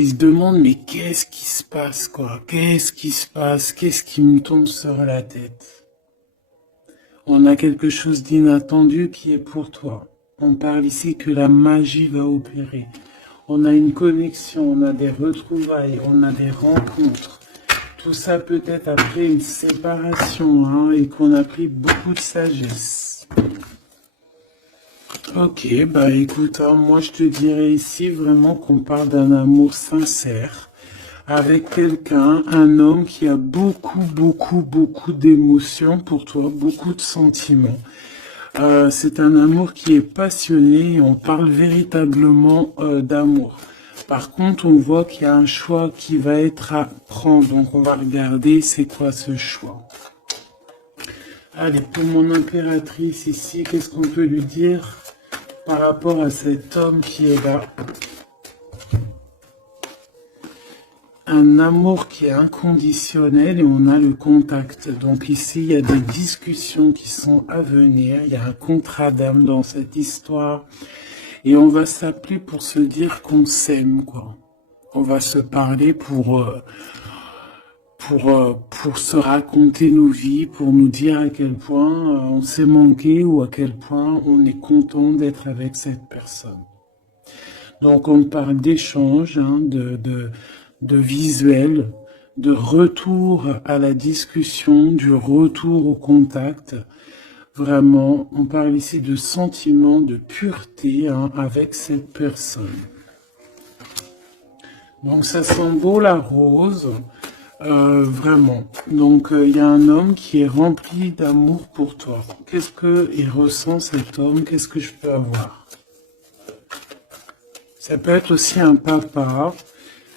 Il se demande, mais qu'est-ce qui se passe, quoi? Qu'est-ce qui se passe? Qu'est-ce qui me tombe sur la tête? On a quelque chose d'inattendu qui est pour toi. On parle ici que la magie va opérer. On a une connexion, on a des retrouvailles, on a des rencontres. Tout ça peut-être après une séparation, hein, et qu'on a pris beaucoup de sagesse. Ok, bah écoute, hein, moi je te dirais ici vraiment qu'on parle d'un amour sincère avec quelqu'un, un homme qui a beaucoup d'émotions pour toi, beaucoup de sentiments. C'est un amour qui est passionné et on parle véritablement d'amour. Par contre, on voit qu'il y a un choix qui va être à prendre. Donc, on va regarder c'est quoi ce choix. Allez, pour mon impératrice ici, qu'est-ce qu'on peut lui dire par rapport à cet homme qui est là? Un amour qui est inconditionnel et on a le contact. Donc ici, il y a des discussions qui sont à venir. Il y a un contrat d'âme dans cette histoire. Et on va s'appeler pour se dire qu'on s'aime, quoi. On va se parler pour se raconter nos vies, pour nous dire à quel point on s'est manqué ou à quel point on est content d'être avec cette personne. Donc on parle d'échange, hein, de visuel, de retour à la discussion, du retour au contact. Vraiment, on parle ici de sentiment de pureté, hein, avec cette personne. Donc ça sent beau la rose, vraiment. Donc il y a un homme qui est rempli d'amour pour toi. Qu'est-ce qu'il ressent cet homme? Qu'est-ce que je peux avoir? Ça peut être aussi un papa,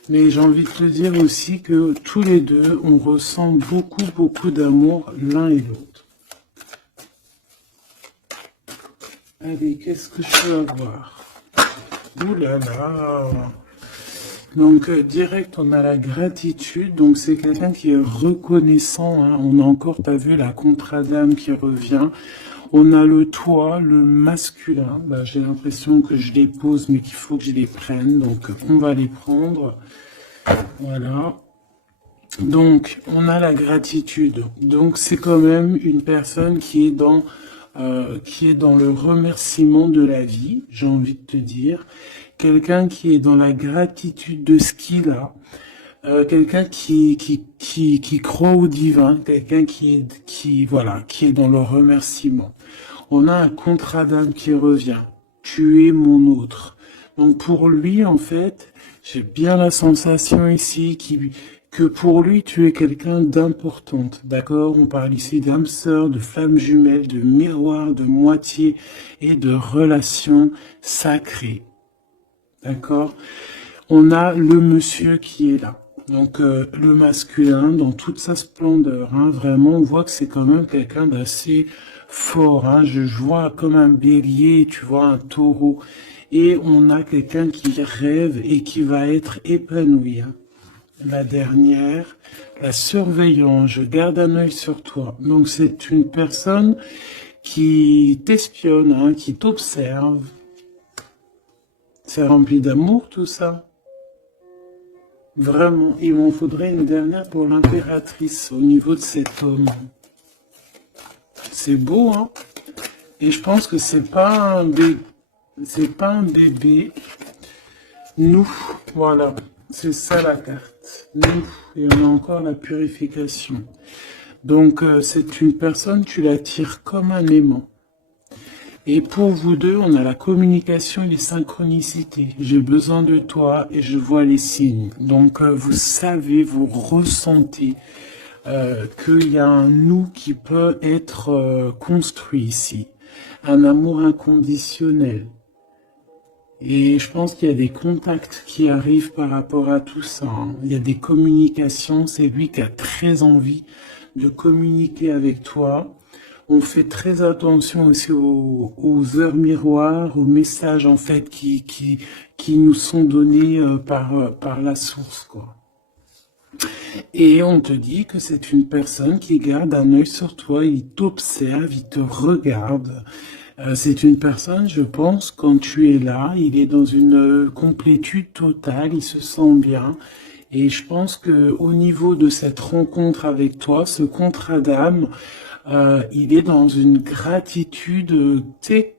mais j'ai envie de te dire aussi que tous les deux, on ressent beaucoup d'amour l'un et l'autre. Allez, qu'est-ce que je peux avoir? Ouh là là! Donc direct, on a la gratitude. Donc c'est quelqu'un qui est reconnaissant, hein. On a encore, t'as vu, la contrat d'âme qui revient. On a le toi, le masculin. Bah, j'ai l'impression que je les pose, mais qu'il faut que je les prenne. Donc on va les prendre. Voilà. Donc on a la gratitude. Donc c'est quand même une personne qui est dans le remerciement de la vie, j'ai envie de te dire. Quelqu'un qui est dans la gratitude de ce qu'il a. Quelqu'un qui croit au divin, quelqu'un qui est dans le remerciement. On a un contrat d'âme qui revient. Tu es mon autre. Donc pour lui, en fait, j'ai bien la sensation ici que pour lui, tu es quelqu'un d'importante. D'accord? On parle ici d'âme sœur, de flamme jumelle, de miroir, de moitié et de relation sacrée. D'accord? On a le monsieur qui est là. Donc le masculin dans toute sa splendeur, hein, vraiment on voit que c'est quand même quelqu'un d'assez fort, hein. Je vois comme un bélier, tu vois, un taureau, et on a quelqu'un qui rêve et qui va être épanoui, hein. La dernière, la surveillance, je garde un œil sur toi. Donc c'est une personne qui t'espionne, hein, qui t'observe. C'est rempli d'amour tout ça. Vraiment, il m'en faudrait une dernière pour l'impératrice au niveau de cet homme. C'est beau, hein? Et je pense que c'est pas un bébé. C'est pas un bébé. Nous, voilà. C'est ça la carte. Nous. Et on a encore la purification. Donc, c'est une personne, tu l'attires comme un aimant. Et pour vous deux, on a la communication et les synchronicités. J'ai besoin de toi et je vois les signes. Donc, vous savez, vous ressentez qu'il y a un nous qui peut être construit ici. Un amour inconditionnel. Et je pense qu'il y a des contacts qui arrivent par rapport à tout ça, hein. Il y a des communications. C'est lui qui a très envie de communiquer avec toi. On fait très attention aussi aux heures miroirs, aux messages en fait qui nous sont donnés par la source, quoi. Et on te dit que c'est une personne qui garde un œil sur toi, il t'observe, il te regarde. C'est une personne, je pense, quand tu es là, il est dans une complétude totale, il se sent bien. Et je pense que au niveau de cette rencontre avec toi, ce contrat d'âme, il est dans une gratitude, tu sais,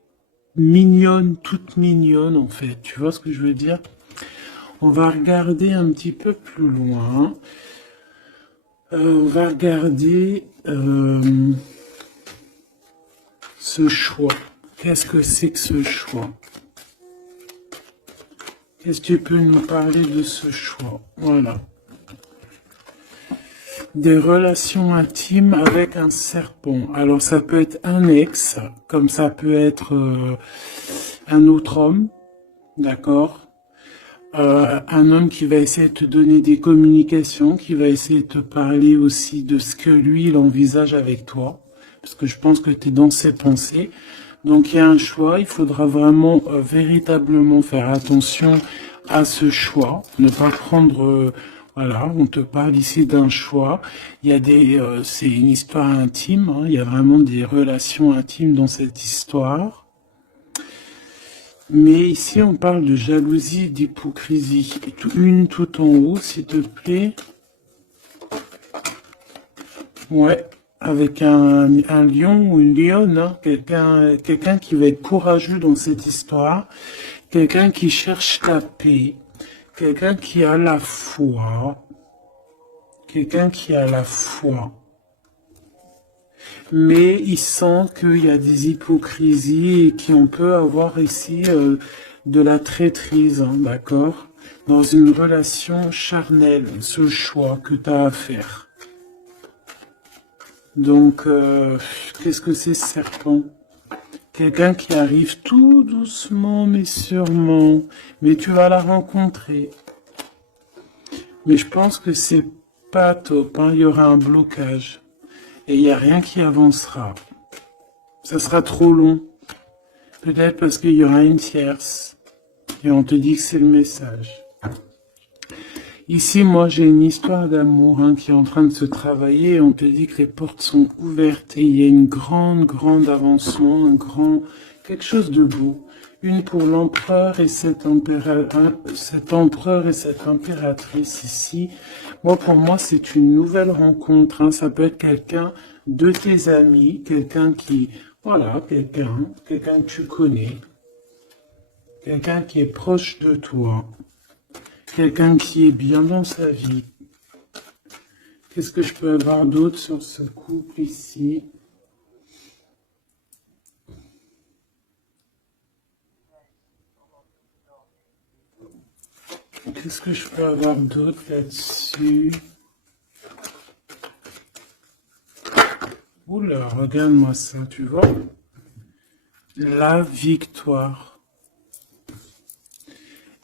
mignonne, toute mignonne en fait. Tu vois ce que je veux dire? On va regarder un petit peu plus loin. On va regarder ce choix. Qu'est-ce que c'est que ce choix? Qu'est-ce que tu peux nous parler de ce choix? Voilà. Des relations intimes avec un serpent. Alors ça peut être un ex, comme ça peut être un autre homme, d'accord? Un homme qui va essayer de te donner des communications, qui va essayer de te parler aussi de ce que lui, il envisage avec toi, parce que je pense que tu es dans ses pensées. Donc il y a un choix, il faudra vraiment véritablement faire attention à ce choix, ne pas prendre... voilà, on te parle ici d'un choix. Il y a c'est une histoire intime, hein, il y a vraiment des relations intimes dans cette histoire. Mais ici, on parle de jalousie et d'hypocrisie. Une tout en haut, s'il te plaît. Ouais, avec un lion ou une lionne, hein. Quelqu'un qui va être courageux dans cette histoire. Quelqu'un qui cherche la paix. Quelqu'un qui a la foi. Quelqu'un qui a la foi. Mais il sent qu'il y a des hypocrisies et qu'on peut avoir ici de la traîtrise, hein, d'accord? Dans une relation charnelle, ce choix que tu as à faire. Donc, qu'est-ce que c'est ce serpent? Quelqu'un qui arrive tout doucement mais sûrement, mais tu vas la rencontrer. Mais je pense que c'est pas top, hein, il y aura un blocage. Et il n'y a rien qui avancera. Ça sera trop long. Peut-être parce qu'il y aura une tierce. Et on te dit que c'est le message. Ici, moi, j'ai une histoire d'amour hein, qui est en train de se travailler. Et on te dit que les portes sont ouvertes. Et il y a une grande avancement. Quelque chose de beau. Une pour l'empereur et cet empereur et cette impératrice ici. Moi, pour moi, c'est une nouvelle rencontre. Hein. Ça peut être quelqu'un de tes amis, quelqu'un qui, voilà, quelqu'un que tu connais, quelqu'un qui est proche de toi, quelqu'un qui est bien dans sa vie. Qu'est-ce que je peux avoir d'autre sur ce couple ici? Qu'est-ce que je peux avoir d'autre là-dessus? Oula, regarde-moi ça, tu vois? La victoire.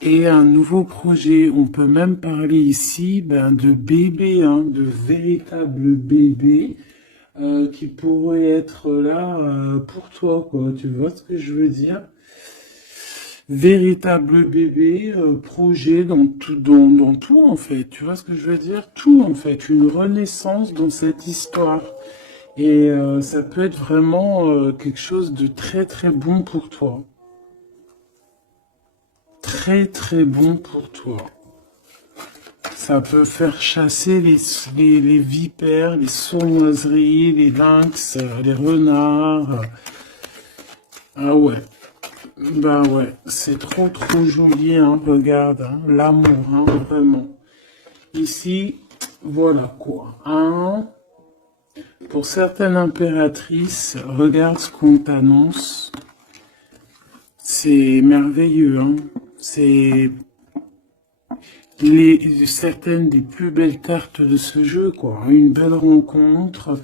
Et un nouveau projet, on peut même parler ici de bébés, hein, de véritables bébés qui pourraient être là pour toi, quoi. Tu vois ce que je veux dire? Véritable bébé, projet dans tout en fait. Tu vois ce que je veux dire? Tout en fait, une renaissance dans cette histoire. Et ça peut être vraiment quelque chose de très très bon pour toi. Très très bon pour toi. Ça peut faire chasser les vipères, les sournoiseries, les lynx, les renards. Ah ouais. Bah ouais, c'est trop trop joli, hein, regarde, hein, l'amour, hein, vraiment. Ici, voilà quoi. Hein. Pour certaines impératrices, regarde ce qu'on t'annonce. C'est merveilleux, hein. C'est certaines des plus belles cartes de ce jeu, quoi. Une belle rencontre.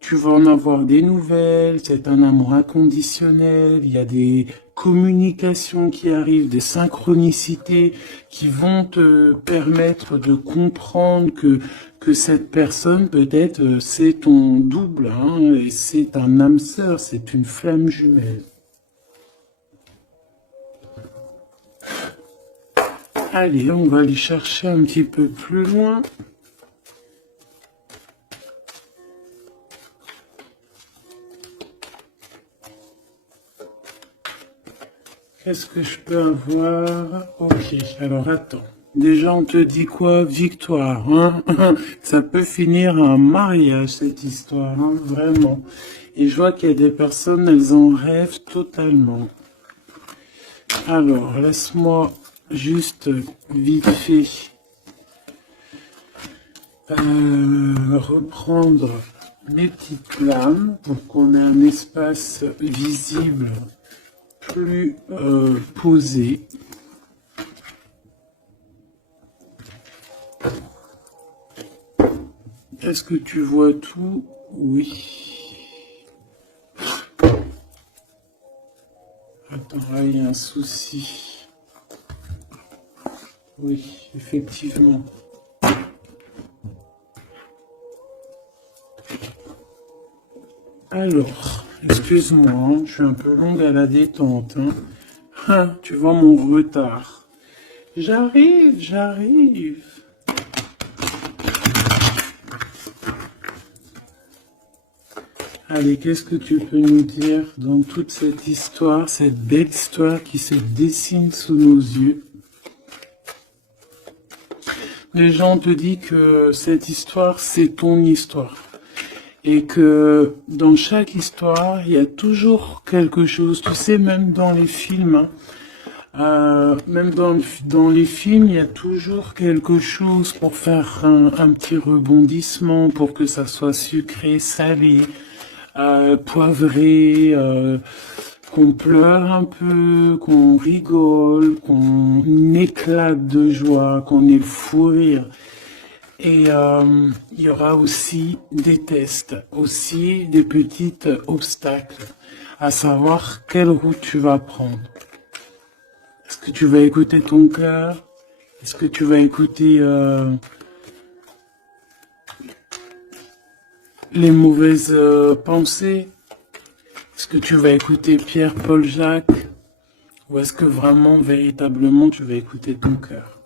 Tu vas en avoir des nouvelles, c'est un amour inconditionnel, il y a des communications qui arrivent, des synchronicités qui vont te permettre de comprendre que cette personne, peut-être, c'est ton double, hein, et c'est un âme sœur, c'est une flamme jumelle. Allez, on va aller chercher un petit peu plus loin. Qu'est-ce que je peux avoir? Ok, alors attends. Déjà, on te dit quoi? Victoire, hein? Ça peut finir en mariage, cette histoire, hein? Vraiment. Et je vois qu'il y a des personnes, elles en rêvent totalement. Alors, laisse-moi juste vite fait reprendre mes petites lames pour qu'on ait un espace visible plus posé. Est-ce que tu vois tout? Oui. Attends, là, il y a un souci. Oui, effectivement. Alors, excuse-moi, hein, je suis un peu longue à la détente. Hein. Ah, tu vois mon retard. J'arrive, j'arrive. Allez, qu'est-ce que tu peux nous dire dans toute cette histoire, cette belle histoire qui se dessine sous nos yeux? Les gens te disent que cette histoire, c'est ton histoire. Et que dans chaque histoire, il y a toujours quelque chose. Tu sais, même dans les films, même dans les films, il y a toujours quelque chose pour faire un petit rebondissement, pour que ça soit sucré, salé, poivré, qu'on pleure un peu, qu'on rigole, qu'on éclate de joie, qu'on ait le fou rire. Et il y aura aussi des tests, aussi des petits obstacles, à savoir quelle route tu vas prendre. Est-ce que tu vas écouter ton cœur? Est-ce que tu vas écouter les mauvaises pensées? Est-ce que tu vas écouter Pierre, Paul, Jacques? Ou est-ce que vraiment, véritablement, tu vas écouter ton cœur?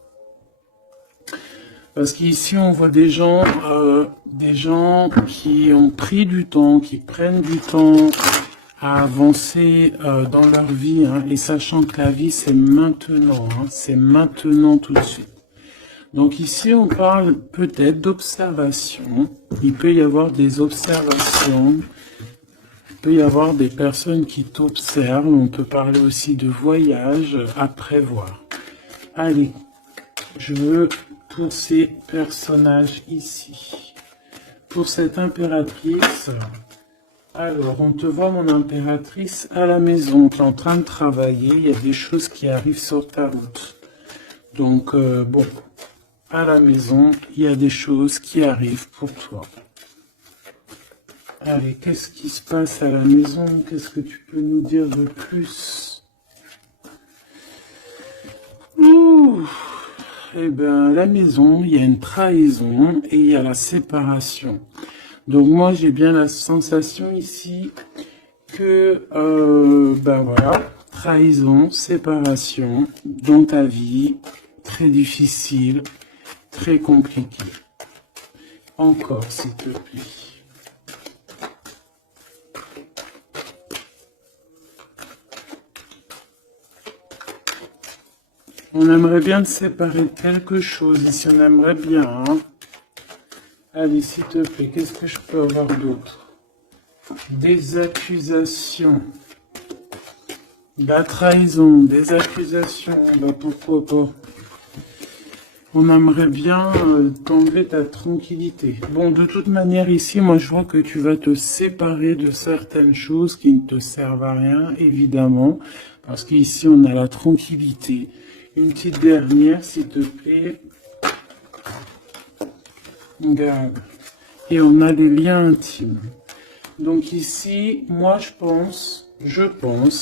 Parce qu'ici, on voit des gens qui ont pris du temps, qui prennent du temps à avancer dans leur vie, hein, et sachant que la vie, c'est maintenant, hein, c'est maintenant tout de suite. Donc ici, on parle peut-être d'observation. Il peut y avoir des observations. Il peut y avoir des personnes qui t'observent. On peut parler aussi de voyage à prévoir. Allez, je veux pour ces personnages ici. Pour cette impératrice, alors on te voit mon impératrice à la maison, tu es en train de travailler, il y a des choses qui arrivent sur ta route. Donc bon, à la maison, il y a des choses qui arrivent pour toi. Allez, qu'est-ce qui se passe à la maison? Qu'est-ce que tu peux nous dire de plus? Ouh. Eh bien, à la maison, il y a une trahison et il y a la séparation. Donc moi, j'ai bien la sensation ici que, ben voilà, trahison, séparation dans ta vie, très difficile, très compliqué. Encore, s'il te plaît. On aimerait bien te séparer de quelque chose ici, on aimerait bien. Hein. Allez, s'il te plaît, qu'est-ce que je peux avoir d'autre? Des accusations. La trahison, des accusations, bah pourquoi pas. On aimerait bien t'enlever ta tranquillité. Bon, de toute manière, ici, moi, je vois que tu vas te séparer de certaines choses qui ne te servent à rien, évidemment. Parce qu'ici, on a la tranquillité. Une petite dernière, s'il te plaît. Regarde. Et on a les liens intimes. Donc ici, moi je pense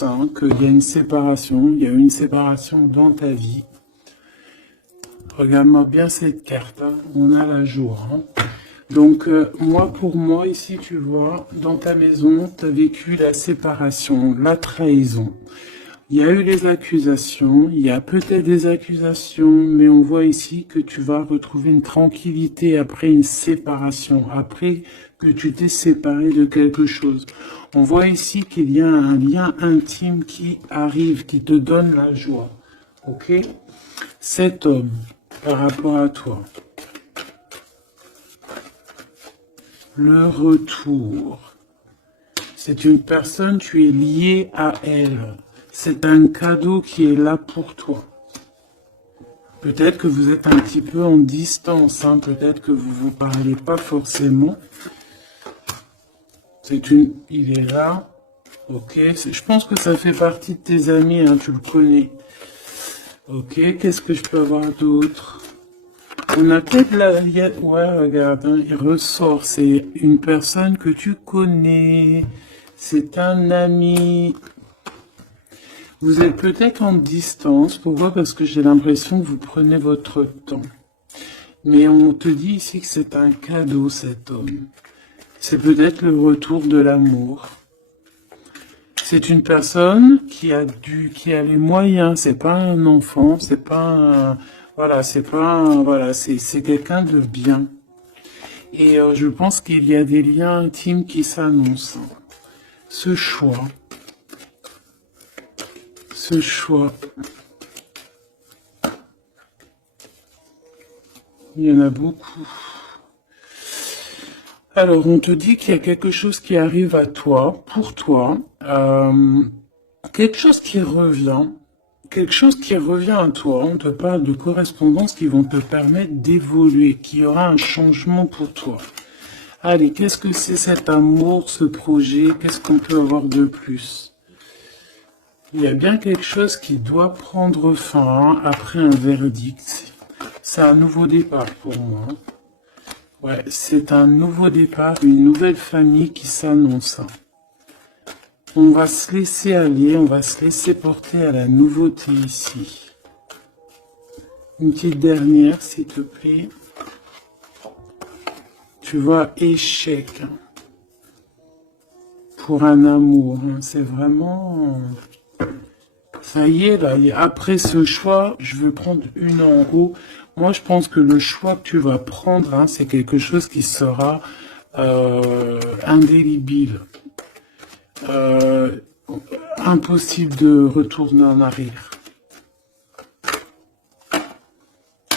hein, qu'il y a une séparation. Il y a une séparation dans ta vie. Regarde-moi bien cette carte. Hein. On a la joie. Hein. Donc pour moi, ici, tu vois, dans ta maison, tu as vécu la séparation, la trahison. Il y a eu les accusations, il y a peut-être des accusations, mais on voit ici que tu vas retrouver une tranquillité après une séparation, après que tu t'es séparé de quelque chose. On voit ici qu'il y a un lien intime qui arrive, qui te donne la joie. Ok? Cet homme, par rapport à toi, le retour, c'est une personne, tu es lié à elle. C'est un cadeau qui est là pour toi. Peut-être que vous êtes un petit peu en distance, hein, peut-être que vous ne vous parlez pas forcément. Il est là, ok. Je pense que ça fait partie de tes amis, hein, tu le connais. Ok, qu'est-ce que je peux avoir d'autre? On a peut-être ouais, regarde, hein, il ressort. C'est une personne que tu connais. C'est un ami. Vous êtes peut-être en distance. Pourquoi? Parce que j'ai l'impression que vous prenez votre temps. Mais on te dit ici que c'est un cadeau, cet homme. C'est peut-être le retour de l'amour. C'est une personne qui a les moyens. C'est pas un enfant. C'est pas un, voilà, c'est pas un, voilà, c'est quelqu'un de bien. Et je pense qu'il y a des liens intimes qui s'annoncent. Ce choix. Il y en a beaucoup. Alors, on te dit qu'il y a quelque chose qui arrive à toi, pour toi, quelque chose qui revient à toi. On te parle de correspondances qui vont te permettre d'évoluer, qu'il y aura un changement pour toi. Allez, qu'est-ce que c'est cet amour, ce projet? Qu'est-ce qu'on peut avoir de plus? Il y a bien quelque chose qui doit prendre fin après un verdict. C'est un nouveau départ pour moi. Ouais, c'est un nouveau départ, une nouvelle famille qui s'annonce. On va se laisser aller, on va se laisser porter à la nouveauté ici. Une petite dernière, s'il te plaît. Tu vois, échec. Pour un amour, hein. C'est vraiment... Ça y est, là, après ce choix, je veux prendre une en haut. Moi, je pense que le choix que tu vas prendre, hein, c'est quelque chose qui sera indélébile. Impossible de retourner en arrière.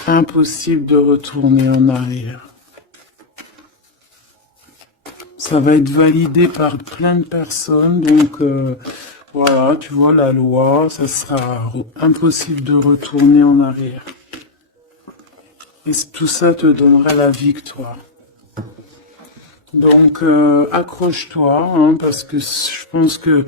Impossible de retourner en arrière. Ça va être validé par plein de personnes, donc... voilà, tu vois la loi, ça sera impossible de retourner en arrière. Et tout ça te donnera la victoire. Donc, accroche-toi, hein, parce que je pense que,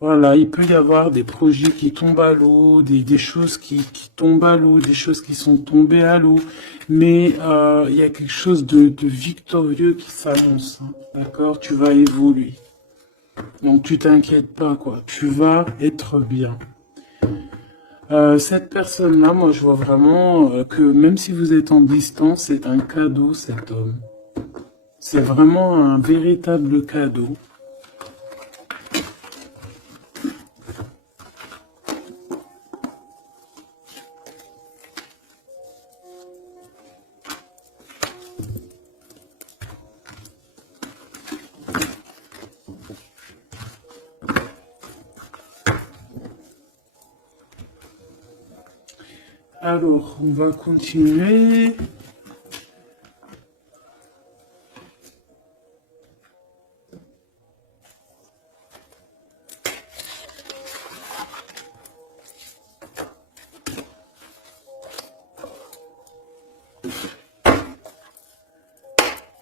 voilà, il peut y avoir des projets qui tombent à l'eau, des choses qui tombent à l'eau, des choses qui sont tombées à l'eau, mais il y a quelque chose de victorieux qui s'annonce, hein, d'accord? Tu vas évoluer. Donc tu t'inquiètes pas, quoi. Tu vas être bien. Cette personne-là, moi je vois vraiment que même si vous êtes en distance, c'est un cadeau, cet homme. C'est vraiment un véritable cadeau. Alors, on va continuer.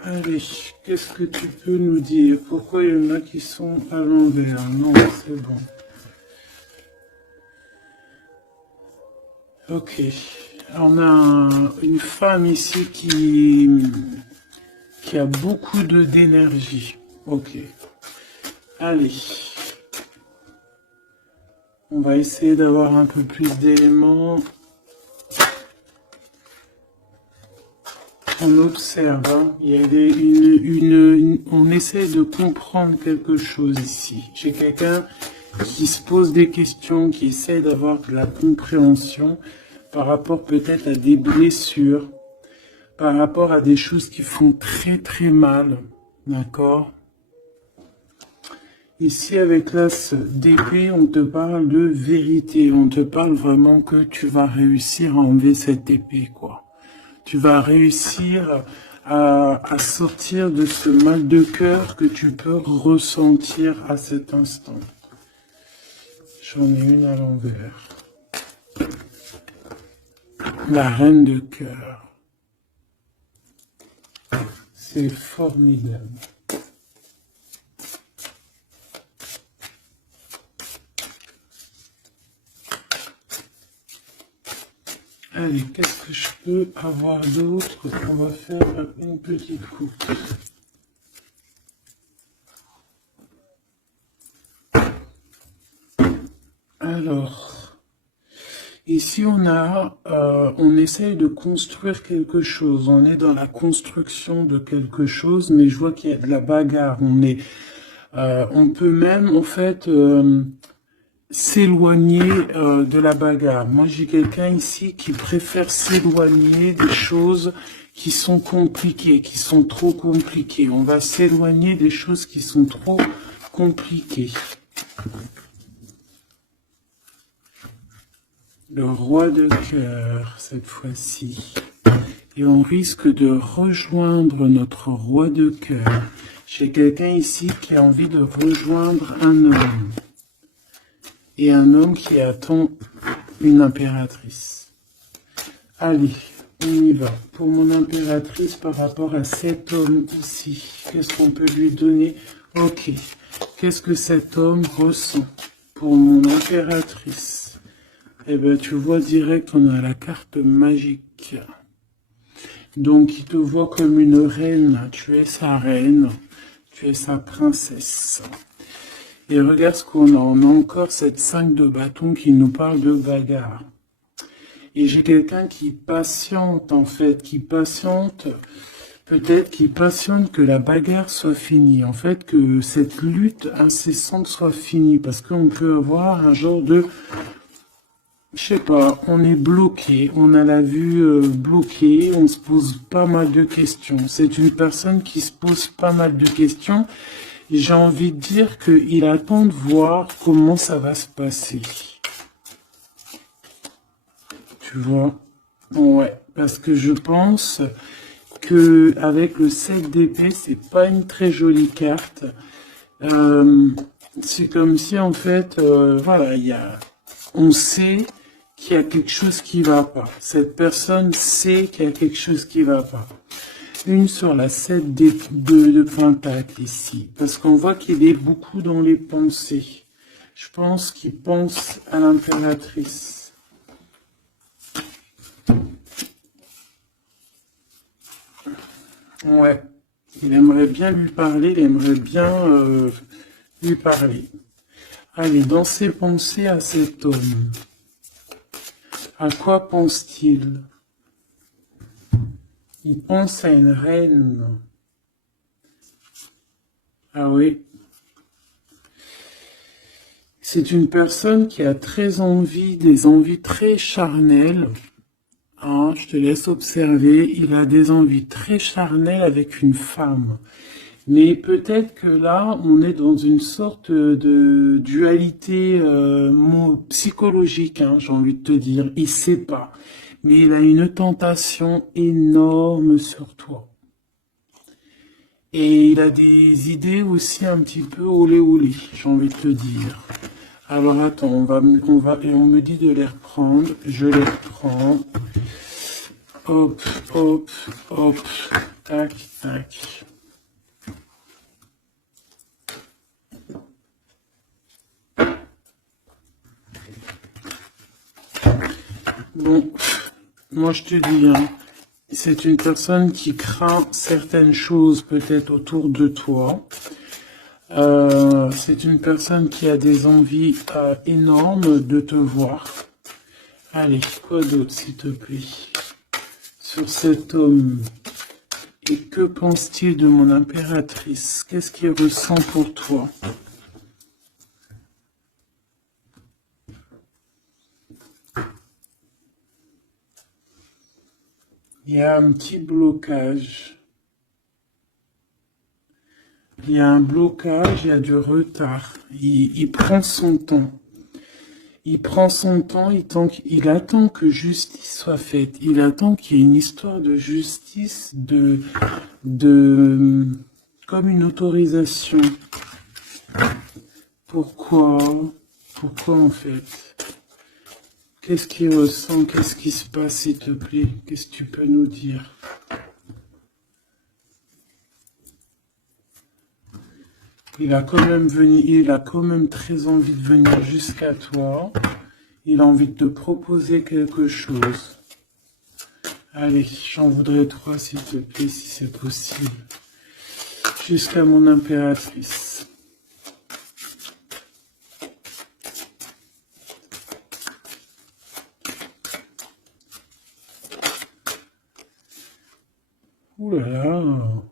Allez, qu'est-ce que tu peux nous dire? Pourquoi il y en a qui sont à l'envers? Non, c'est bon. Ok. On a une femme ici qui a beaucoup d'énergie. Ok. Allez. On va essayer d'avoir un peu plus d'éléments. On observe, hein. Il y a on essaie de comprendre quelque chose ici. J'ai quelqu'un qui se pose des questions, qui essaie d'avoir de la compréhension par rapport peut-être à des blessures, par rapport à des choses qui font très très mal, d'accord? Ici, avec l'as d'épée, on te parle de vérité, on te parle vraiment que tu vas réussir à enlever cette épée, quoi. Tu vas réussir à sortir de ce mal de cœur que tu peux ressentir à cet instant. J'en ai une à l'envers. La reine de cœur. C'est formidable. Allez, qu'est-ce que je peux avoir d'autre? On va faire une petite coupe. Alors, ici on essaye de construire quelque chose. On est dans la construction de quelque chose, mais je vois qu'il y a de la bagarre. On peut même, en fait, s'éloigner de la bagarre. Moi, j'ai quelqu'un ici qui préfère s'éloigner des choses qui sont compliquées, qui sont trop compliquées. On va s'éloigner des choses qui sont trop compliquées. Le roi de cœur, cette fois-ci. Et on risque de rejoindre notre roi de cœur. J'ai quelqu'un ici qui a envie de rejoindre un homme. Et un homme qui attend une impératrice. Allez, on y va. Pour mon impératrice, par rapport à cet homme ici, qu'est-ce qu'on peut lui donner? Ok. Qu'est-ce que cet homme ressent pour mon impératrice? Eh bien, tu vois direct, on a la carte magique. Donc, il te voit comme une reine. Tu es sa reine. Tu es sa princesse. Et regarde ce qu'on a. On a encore cette 5 de bâton qui nous parle de bagarre. Et j'ai quelqu'un qui patiente, en fait, qui patiente, peut-être qui patiente que la bagarre soit finie. En fait, que cette lutte incessante soit finie. Parce qu'on peut avoir un genre de... Je sais pas, on est bloqué, on a la vue bloquée, on se pose pas mal de questions. C'est une personne qui se pose pas mal de questions. J'ai envie de dire qu'il attend de voir comment ça va se passer. Tu vois? Ouais, parce que je pense que avec le 7 d'épée, c'est pas une très jolie carte. C'est comme si en fait, voilà, on sait qu'il y a quelque chose qui va pas. Cette personne sait qu'il y a quelque chose qui va pas. Une sur la 7 de Pentacle ici. Parce qu'on voit qu'il est beaucoup dans les pensées. Je pense qu'il pense à l'impératrice. Ouais. Il aimerait bien lui parler, il aimerait bien lui parler. Allez, dans ses pensées à cet homme. À quoi pense-t-il? Il pense à une reine. Ah oui. C'est une personne qui a très envie, des envies très charnelles. Hein, je te laisse observer. Il a des envies très charnelles avec une femme. Mais peut-être que là, on est dans une sorte de dualité psychologique, hein, j'ai envie de te dire. Il sait pas. Mais il a une tentation énorme sur toi. Et il a des idées aussi un petit peu olé olé, j'ai envie de te dire. Alors attends, et on me dit de les reprendre. Je les reprends. Hop, hop, hop. Tac, tac. Bon, moi je te dis, hein, c'est une personne qui craint certaines choses peut-être autour de toi. C'est une personne qui a des envies énormes de te voir. Allez, quoi d'autre s'il te plaît? Sur cet homme. Et que pense-t-il de mon impératrice? Qu'est-ce qu'il ressent pour toi? Il y a un petit blocage. Il y a un blocage, il y a du retard. Il prend son temps. Il prend son temps, il attend que justice soit faite. Il attend qu'il y ait une histoire de justice, comme une autorisation. Pourquoi? Pourquoi en fait? Qu'est-ce qu'il ressent? Qu'est-ce qui se passe, s'il te plaît? Qu'est-ce que tu peux nous dire? Il a quand même très envie de venir jusqu'à toi. Il a envie de te proposer quelque chose. Allez, j'en voudrais 3, s'il te plaît, si c'est possible. Jusqu'à mon impératrice. Ouh là là.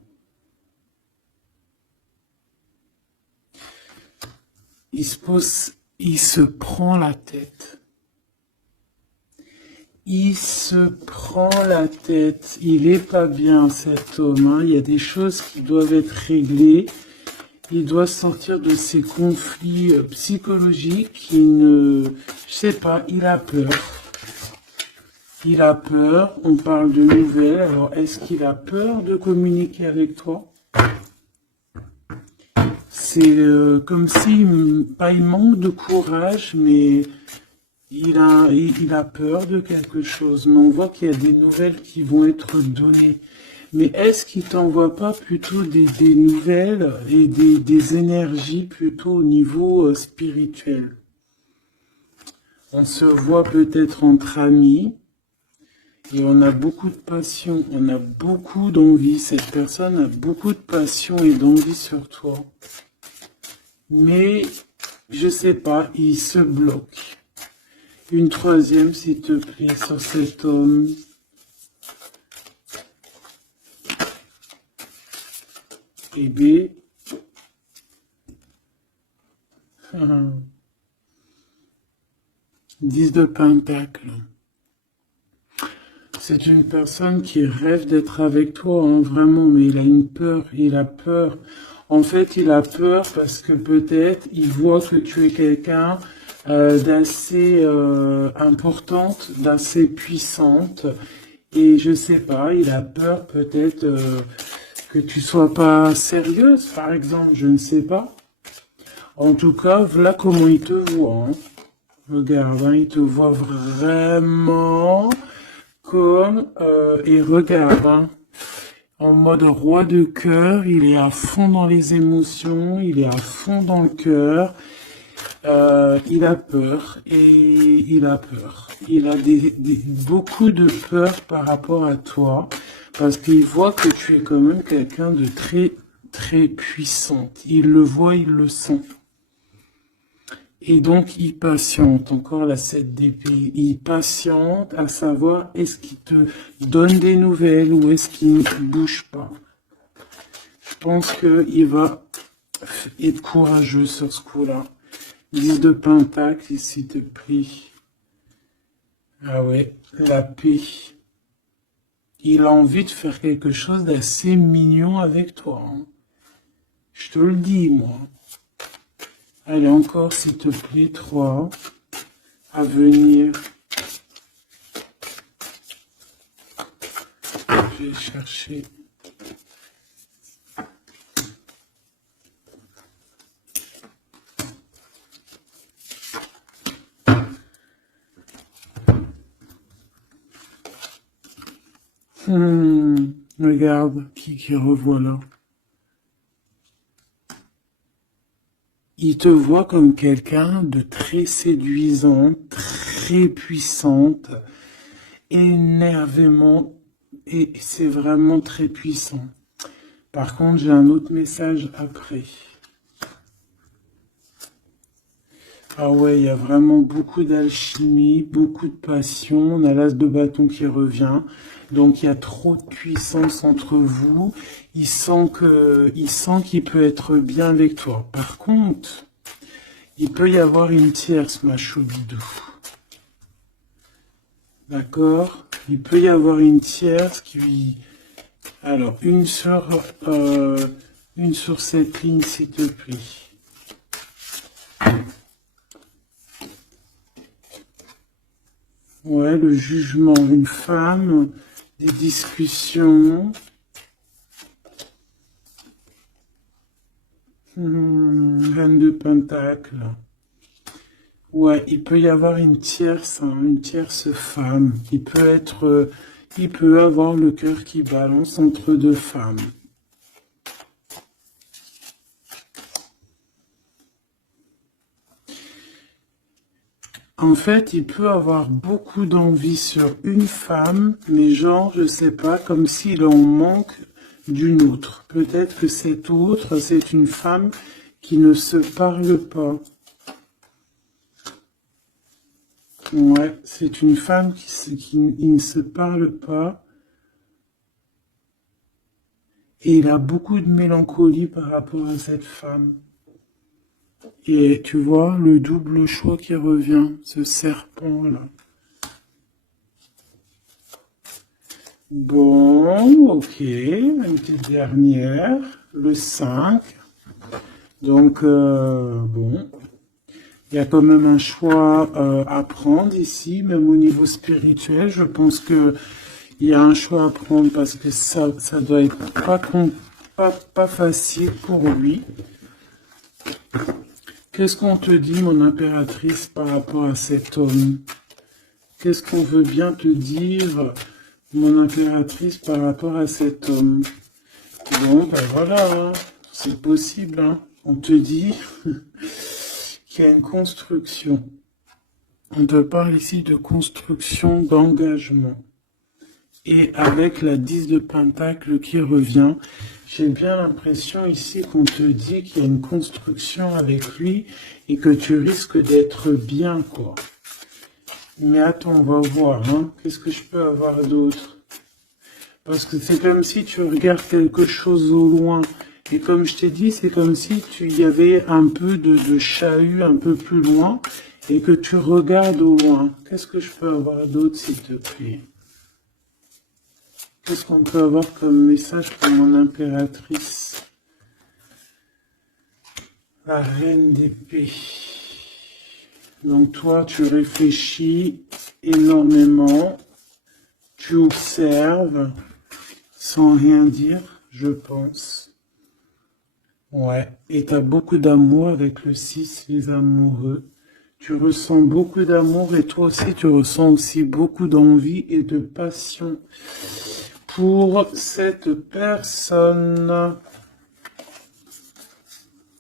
Il se prend la tête. Il se prend la tête. Il est pas bien, cet homme, hein. Il y a des choses qui doivent être réglées. Il doit sortir de ces conflits psychologiques. Je sais pas, il a peur. Il a peur. On parle de nouvelles. Alors, est-ce qu'il a peur de communiquer avec toi? C'est comme si, pas il manque de courage, mais il a peur de quelque chose. Mais on voit qu'il y a des nouvelles qui vont être données. Mais est-ce qu'il t'envoie pas plutôt des nouvelles et des énergies plutôt au niveau spirituel? On se voit peut-être entre amis et on a beaucoup de passion, on a beaucoup d'envie. Cette personne a beaucoup de passion et d'envie sur toi. Mais, je sais pas, il se bloque. Une 3e, s'il te plaît, sur cet homme. Et B. 10 de Pentacle. C'est une personne qui rêve d'être avec toi, hein, vraiment, mais il a une peur, il a peur. En fait, il a peur parce que peut-être il voit que tu es quelqu'un d'assez importante, d'assez puissante. Et je sais pas, il a peur peut-être que tu sois pas sérieuse, par exemple, je ne sais pas. En tout cas, voilà comment il te voit. Hein. Regarde, hein, il te voit vraiment comme... et regarde, hein, en mode roi de cœur, il est à fond dans les émotions, il est à fond dans le cœur. Il a peur et il a peur. Il a beaucoup de peur par rapport à toi parce qu'il voit que tu es quand même quelqu'un de très, très puissante. Il le voit, il le sent. Et donc, il patiente. Encore la 7 d'épée. Il patiente à savoir est-ce qu'il te donne des nouvelles ou est-ce qu'il ne bouge pas. Je pense qu'il va être courageux sur ce coup-là. 10 de Pentacle, s'il te plaît. Ah ouais, la paix. Il a envie de faire quelque chose d'assez mignon avec toi. Hein. Je te le dis, moi. Allez, encore, s'il te plaît, 3. À venir. Je vais chercher... Regarde, qui revoit là. Il te voit comme quelqu'un de très séduisant, très puissante, énervément, et c'est vraiment très puissant. Par contre, j'ai un autre message après. Ah ouais, il y a vraiment beaucoup d'alchimie, beaucoup de passion. On a l'as de bâton qui revient. Donc il y a trop de puissance entre vous. Il sent qu'il peut être bien avec toi. Par contre, il peut y avoir une tierce, ma choubidou. D'accord? Il peut y avoir une tierce qui... Alors, une sur cette ligne, s'il te plaît. Ouais, le jugement, une femme, des discussions. Reine de Pentacle. Ouais, il peut y avoir une tierce femme. Il peut avoir le cœur qui balance entre deux femmes. En fait, il peut avoir beaucoup d'envie sur une femme, mais genre, je sais pas, comme s'il en manque d'une autre. Peut-être que cette autre, c'est une femme qui ne se parle pas. Ouais, c'est une femme qui ne se parle pas. Et il a beaucoup de mélancolie par rapport à cette femme. Et tu vois, le double choix qui revient, ce serpent-là. Bon, ok, une petite dernière, le 5. Donc, bon, il y a quand même un choix à prendre ici, même au niveau spirituel. Je pense que il y a un choix à prendre parce que ça doit être pas facile pour lui. Qu'est-ce qu'on te dit, mon impératrice, par rapport à cet homme? Qu'est-ce qu'on veut bien te dire, mon impératrice, par rapport à cet homme? Bon, ben voilà, hein, c'est possible, hein. On te dit qu'il y a une construction. On te parle ici de construction, d'engagement. Et avec la 10 de Pentacle qui revient, j'ai bien l'impression ici qu'on te dit qu'il y a une construction avec lui et que tu risques d'être bien, quoi. Mais attends, on va voir, hein. Qu'est-ce que je peux avoir d'autre? Parce que c'est comme si tu regardes quelque chose au loin. Et comme je t'ai dit, c'est comme si il y avait un peu de chahut un peu plus loin et que tu regardes au loin. Qu'est-ce que je peux avoir d'autre, s'il te plaît? Qu'est-ce qu'on peut avoir comme message pour mon impératrice? La reine d'épée. Donc toi, tu réfléchis énormément, tu observes, sans rien dire, je pense. Ouais, et tu as beaucoup d'amour avec le 6, les amoureux. Tu ressens beaucoup d'amour et toi aussi, tu ressens aussi beaucoup d'envie et de passion pour cette personne.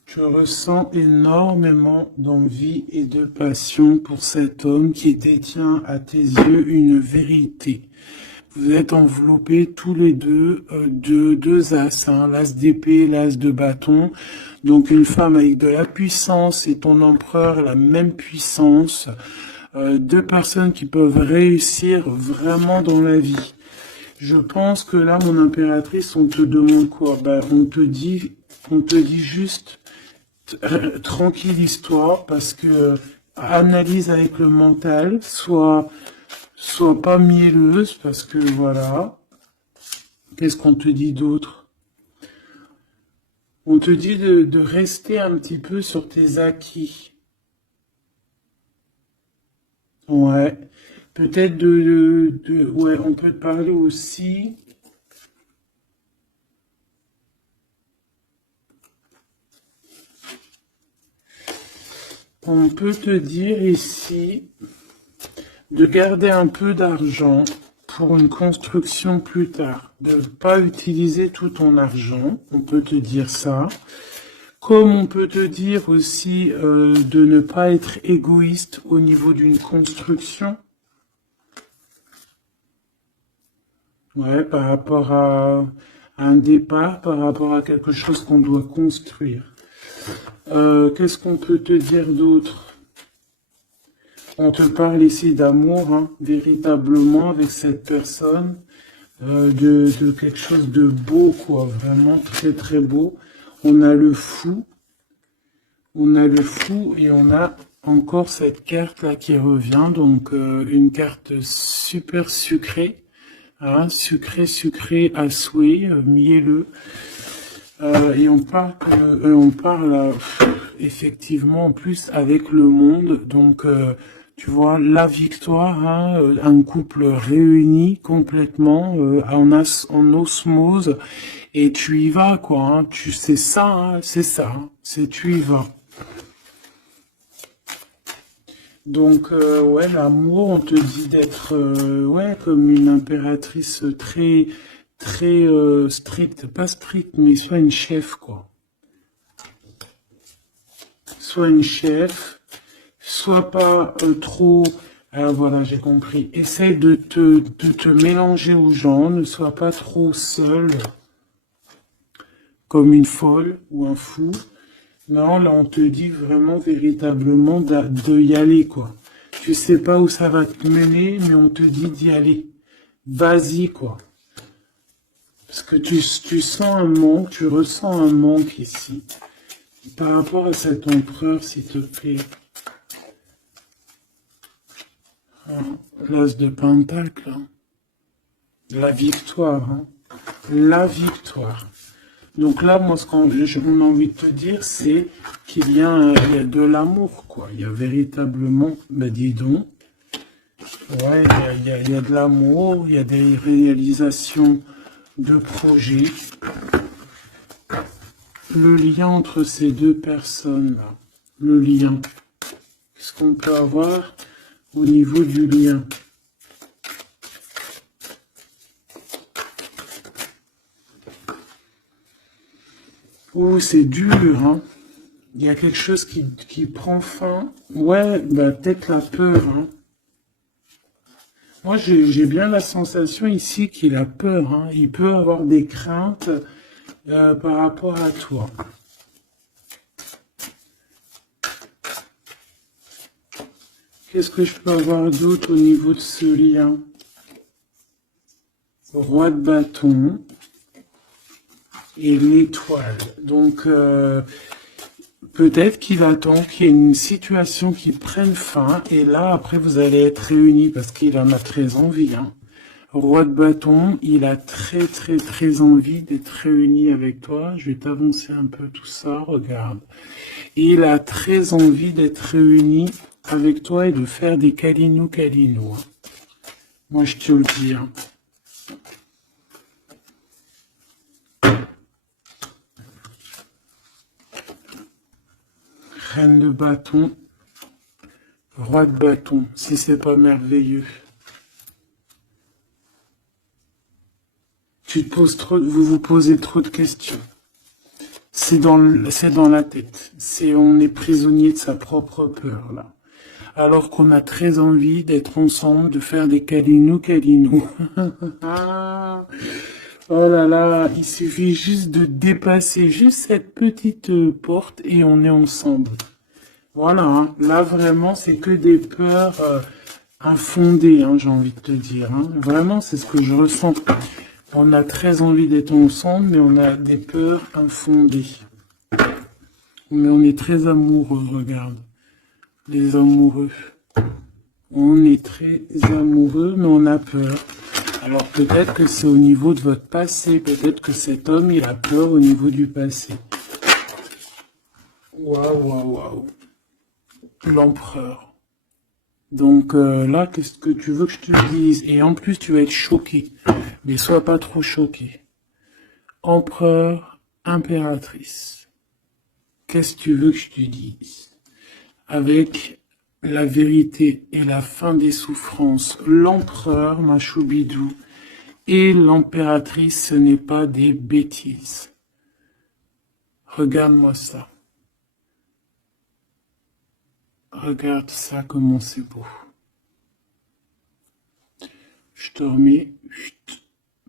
Je ressens énormément d'envie et de passion pour cet homme qui détient à tes yeux une vérité. Vous êtes enveloppés tous les deux de deux as, hein, l'as d'épée, l'as de bâton. Donc une femme avec de la puissance et ton empereur la même puissance. Deux personnes qui peuvent réussir vraiment dans la vie. Je pense que là, mon impératrice, on te demande quoi? Ben, on te dit juste tranquille histoire, parce que analyse avec le mental, soit pas mielleuse, parce que voilà. Qu'est-ce qu'on te dit d'autre? On te dit de rester un petit peu sur tes acquis. Ouais. Peut-être ouais, on peut te parler aussi. On peut te dire ici de garder un peu d'argent pour une construction plus tard, de ne pas utiliser tout ton argent, on peut te dire ça. Comme on peut te dire aussi de ne pas être égoïste au niveau d'une construction. Ouais, par rapport à un départ, par rapport à quelque chose qu'on doit construire. Qu'est-ce qu'on peut te dire d'autre? On te parle ici d'amour, hein, véritablement, avec cette personne, de quelque chose de beau, quoi, vraiment très très beau. On a le fou et on a encore cette carte là qui revient, donc une carte super sucrée, hein, sucrée à souhait, mielleux. Et on parle effectivement en plus avec le monde, donc tu vois la victoire, hein, un couple réuni complètement en osmose, et tu y vas quoi, hein, tu sais ça, hein, c'est ça, hein, c'est tu y vas. Donc ouais, l'amour, on te dit d'être ouais comme une impératrice très stricte, pas stricte, mais soit une chef quoi. Soit une chef, soit pas trop. Ah, voilà, j'ai compris. Essaye de te mélanger aux gens, ne sois pas trop seul, comme une folle ou un fou. Non, là, on te dit vraiment, véritablement, de y aller, quoi. Tu sais pas où ça va te mener, mais on te dit d'y aller. Vas-y, quoi. Parce que tu sens un manque, tu ressens un manque ici. Par rapport à cet empereur, s'il te plaît. L'as de Pentacle. Hein. La victoire. Hein. La victoire. Donc là, moi, ce qu'on a envie de te dire, c'est qu'il y a de l'amour, quoi. Il y a véritablement, ben dis donc, ouais, il y a de l'amour, il y a des réalisations de projets. Le lien entre ces deux personnes-là, le lien, qu'est-ce qu'on peut avoir au niveau du lien? Oh, c'est dur, hein. Il y a quelque chose qui prend fin. Ouais, bah, peut-être la peur, hein. Moi, j'ai bien la sensation ici qu'il a peur, hein. Il peut avoir des craintes par rapport à toi. Qu'est-ce que je peux avoir d'autre au niveau de ce lien? Roi de bâton. Et l'étoile. Donc, peut-être qu'il attend qu'il y ait une situation qui prenne fin. Et là, après, vous allez être réunis parce qu'il en a très envie. Hein. Roi de bâton, il a très envie d'être réuni avec toi. Je vais t'avancer un peu tout ça, regarde. Il a très envie d'être réuni avec toi et de faire des câlinos. Hein. Moi, je te le dis. Hein. Reine de bâton, roi de bâton, si c'est pas merveilleux. Vous vous posez trop de questions. C'est dans la tête. On est prisonnier de sa propre peur, là. Alors qu'on a très envie d'être ensemble, de faire des câlinos. Oh là là, il suffit juste de dépasser juste cette petite porte et on est ensemble. Voilà, hein. Là vraiment c'est que des peurs infondées, hein, j'ai envie de te dire. Hein. Vraiment c'est ce que je ressens. On a très envie d'être ensemble, mais on a des peurs infondées. Mais on est très amoureux, regarde. Les amoureux. On est très amoureux, mais on a peur. Alors peut-être que c'est au niveau de votre passé, peut-être que cet homme, il a peur au niveau du passé. Waouh. L'empereur. Donc là, qu'est-ce que tu veux que je te dise? Et en plus, tu vas être choqué. Mais sois pas trop choqué. Empereur, impératrice. Qu'est-ce que tu veux que je te dise? Avec la vérité et la fin des souffrances, l'empereur, ma choubidou, et l'impératrice, ce n'est pas des bêtises. Regarde-moi ça. Regarde ça, comment c'est beau. Je te remets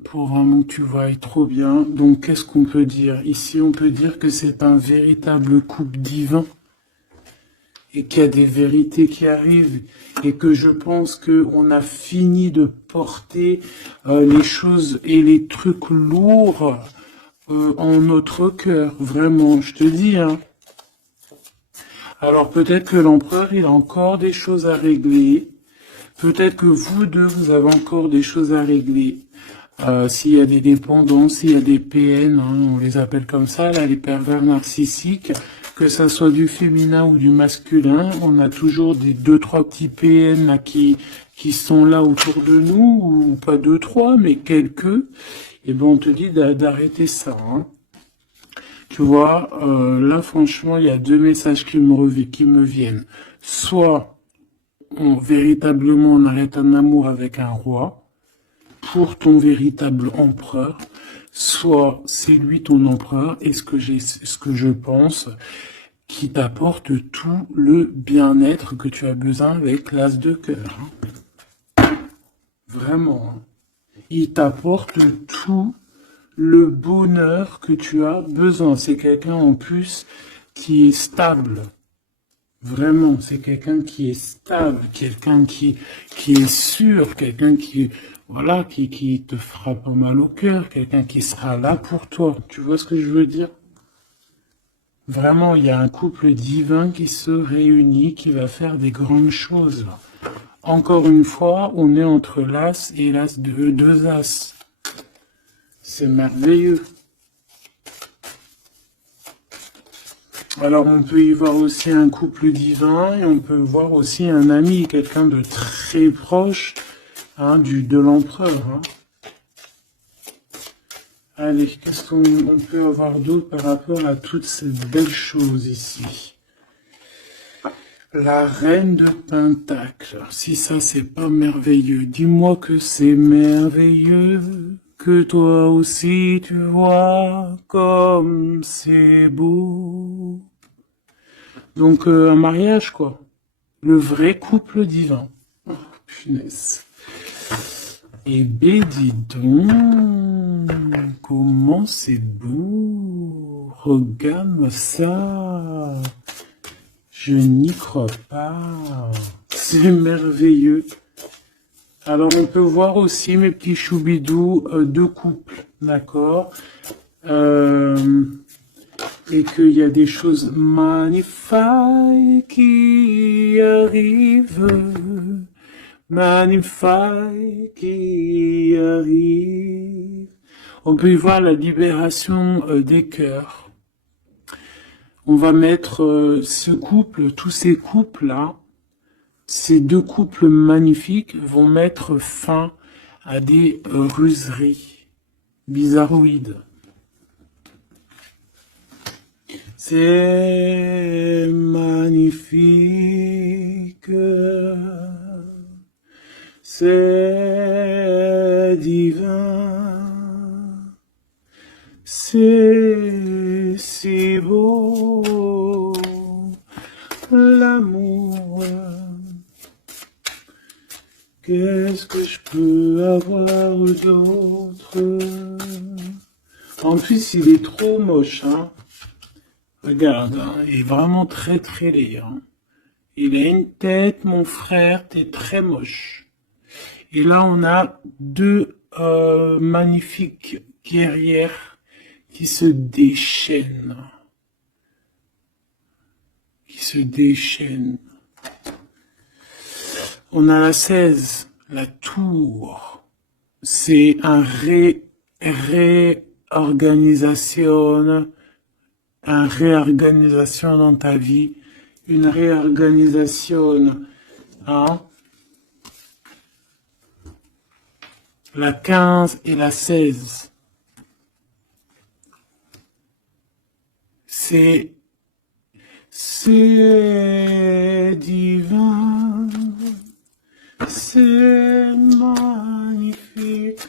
pour vraiment que tu vois trop bien. Donc, qu'est-ce qu'on peut dire? Ici, on peut dire que c'est un véritable couple divin. Et qu'il y a des vérités qui arrivent et que je pense qu'on a fini de porter les choses et les trucs lourds en notre cœur, vraiment, je te dis. Hein. Alors peut-être que l'empereur, il a encore des choses à régler. Peut-être que vous deux, vous avez encore des choses à régler. S'il y a des dépendances, s'il y a des PN, hein, on les appelle comme ça, là, les pervers narcissiques, que ça soit du féminin ou du masculin, on a toujours des 2-3 petits PN là, qui sont là autour de nous, ou pas 2-3, mais quelques. Et ben on te dit d'arrêter ça. Hein. Tu vois, là franchement, il y a deux messages qui me viennent. Soit véritablement on arrête un amour avec un roi, pour ton véritable empereur, soit c'est lui ton empereur, et ce que je pense, qui t'apporte tout le bien-être que tu as besoin avec l'as de cœur. Vraiment. Hein. Il t'apporte tout le bonheur que tu as besoin. C'est quelqu'un en plus qui est stable. Vraiment, c'est quelqu'un qui est stable, quelqu'un qui est sûr, quelqu'un qui, voilà, qui te fera pas mal au cœur, quelqu'un qui sera là pour toi. Tu vois ce que je veux dire? Vraiment, il y a un couple divin qui se réunit, qui va faire des grandes choses. Encore une fois, on est entre l'as et l'as de deux as. C'est merveilleux. Alors on peut y voir aussi un couple divin et on peut voir aussi un ami, quelqu'un de très proche hein, de l'empereur. Hein. Allez, qu'est-ce qu'on peut avoir d'autre par rapport à toutes ces belles choses ici? La reine de Pentacle. Si ça c'est pas merveilleux, dis-moi que c'est merveilleux. Que toi aussi tu vois comme c'est beau. Donc un mariage quoi. Le vrai couple divin. Oh, punaise. Et ben dis donc, comment c'est beau. Regarde-moi ça. Je n'y crois pas. C'est merveilleux. Alors, on peut voir aussi, mes petits choubidous, deux couples, d'accord et qu'il y a des choses magnifiques qui arrivent, magnifiques qui arrivent. On peut y voir la libération des cœurs. On va mettre ce couple, tous ces couples-là, ces deux couples magnifiques vont mettre fin à des ruseries bizarroïdes. C'est magnifique, c'est divin, c'est si beau, l'amour. Qu'est-ce que je peux avoir d'autre? En plus, il est trop moche, hein. Regarde, hein, il est vraiment très très laid. Hein. Il a une tête, mon frère, t'es très moche. Et là, on a deux magnifiques guerrières qui se déchaînent. On a la 16, la tour. C'est un réorganisation dans ta vie, une réorganisation, hein. La 15 et la 16. C'est divin, c'est magnifique.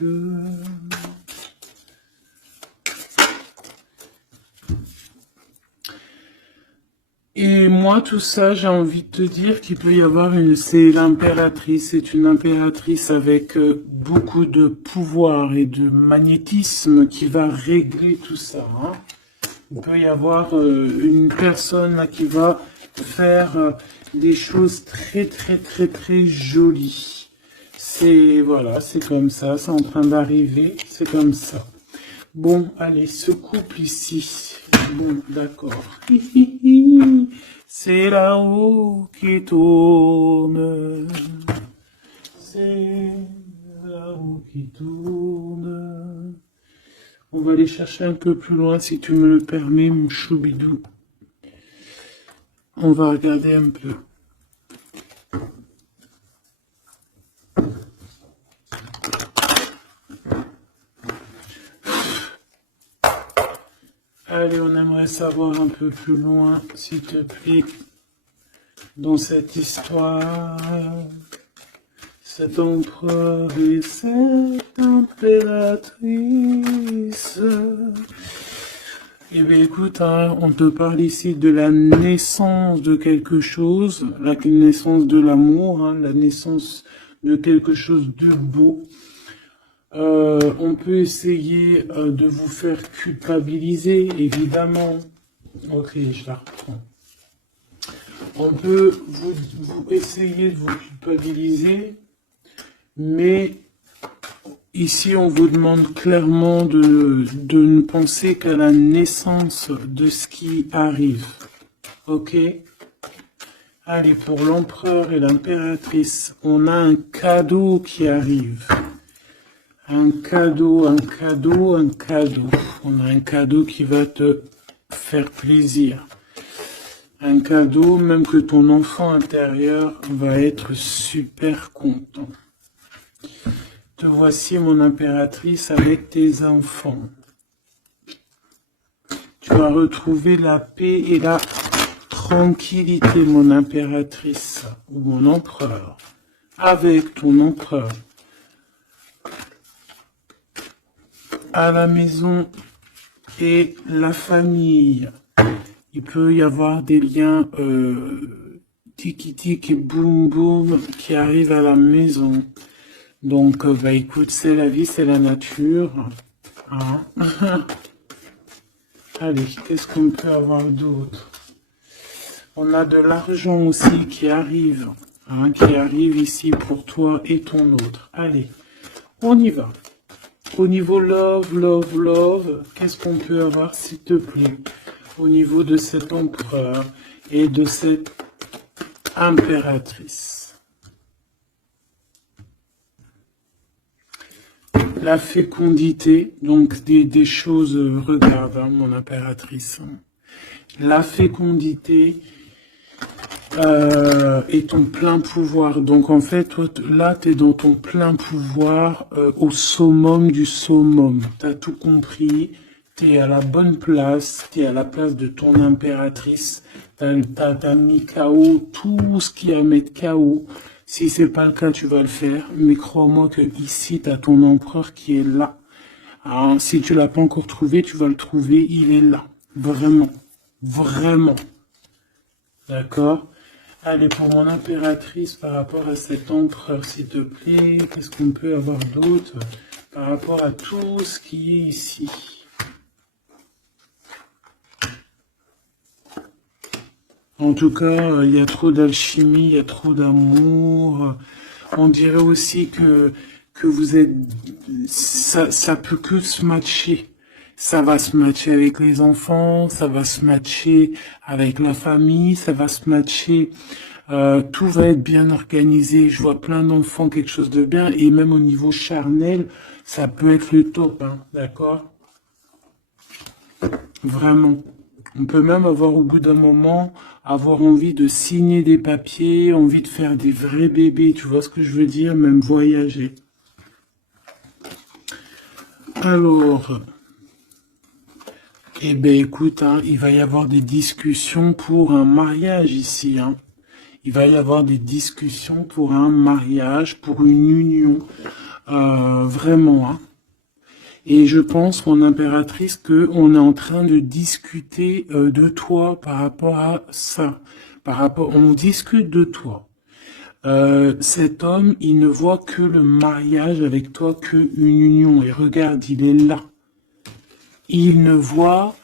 Et moi, tout ça, j'ai envie de te dire qu'il peut y avoir c'est l'impératrice, c'est une impératrice avec beaucoup de pouvoir et de magnétisme qui va régler tout ça. Hein. Il peut y avoir une personne là, qui va faire des choses très très très très jolies. C'est voilà, c'est comme ça, c'est en train d'arriver, c'est comme ça. Bon, allez, ce couple ici. Bon, d'accord. C'est la roue qui tourne. C'est la roue qui tourne. On va aller chercher un peu plus loin si tu me le permets, mon choubidou. On va regarder un peu. Allez, on aimerait savoir un peu plus loin, s'il te plaît, dans cette histoire. Cet empereur et cette impératrice. Eh bien écoute, hein, on te parle ici de la naissance de quelque chose, la naissance de l'amour, hein, la naissance de quelque chose de beau. On peut essayer de vous faire culpabiliser, évidemment. Ok, je la reprends. On peut vous essayer de vous culpabiliser, mais ici on vous demande clairement de ne penser qu'à la naissance de ce qui arrive. Ok? Allez, pour l'empereur et l'impératrice, on a un cadeau qui arrive. Un cadeau, un cadeau, un cadeau. On a un cadeau qui va te faire plaisir. Un cadeau, même que ton enfant intérieur va être super content. Te voici, mon impératrice, avec tes enfants. Tu vas retrouver la paix et la tranquillité, mon impératrice, ou mon empereur, avec ton empereur. À la maison et la famille. Il peut y avoir des liens tiki-tiki, boum boum qui arrivent à la maison. Donc, bah écoute, c'est la vie, c'est la nature. Hein. Allez, qu'est-ce qu'on peut avoir d'autre? On a de l'argent aussi qui arrive. Hein, qui arrive ici pour toi et ton autre. Allez, on y va. Au niveau love, love, love, qu'est-ce qu'on peut avoir, s'il te plaît? Au niveau de cet empereur et de cette impératrice. La fécondité, donc des choses, regarde, hein, mon impératrice. La fécondité est ton plein pouvoir. Donc en fait, toi, là, tu es dans ton plein pouvoir au summum du summum. Tu as tout compris. Tu es à la bonne place, tu es à la place de ton impératrice, t'as mis KO tout ce qui est à mettre KO. Si c'est pas le cas, tu vas le faire, mais crois-moi que ici, tu as ton empereur qui est là. Alors, si tu l'as pas encore trouvé, tu vas le trouver, il est là. Vraiment. Vraiment. D'accord? Allez, pour mon impératrice, par rapport à cet empereur, s'il te plaît, qu'est-ce qu'on peut avoir d'autre par rapport à tout ce qui est ici? En tout cas, il y a trop d'alchimie, il y a trop d'amour. On dirait aussi que vous êtes... Ça peut que se matcher. Ça va se matcher avec les enfants, ça va se matcher avec la famille, ça va se matcher... tout va être bien organisé. Je vois plein d'enfants, quelque chose de bien. Et même au niveau charnel, ça peut être le top, hein, d'accord? Vraiment. On peut même avoir au bout d'un moment, avoir envie de signer des papiers, envie de faire des vrais bébés, tu vois ce que je veux dire, même voyager. Alors, eh ben écoute, hein, il va y avoir des discussions pour un mariage ici, hein. Il va y avoir des discussions pour un mariage, pour une union, vraiment, hein. Et je pense, mon impératrice, qu'on est en train de discuter de toi par rapport à ça. On discute de toi. Cet homme, il ne voit que le mariage avec toi, que une union. Et regarde, il est là. Il ne voit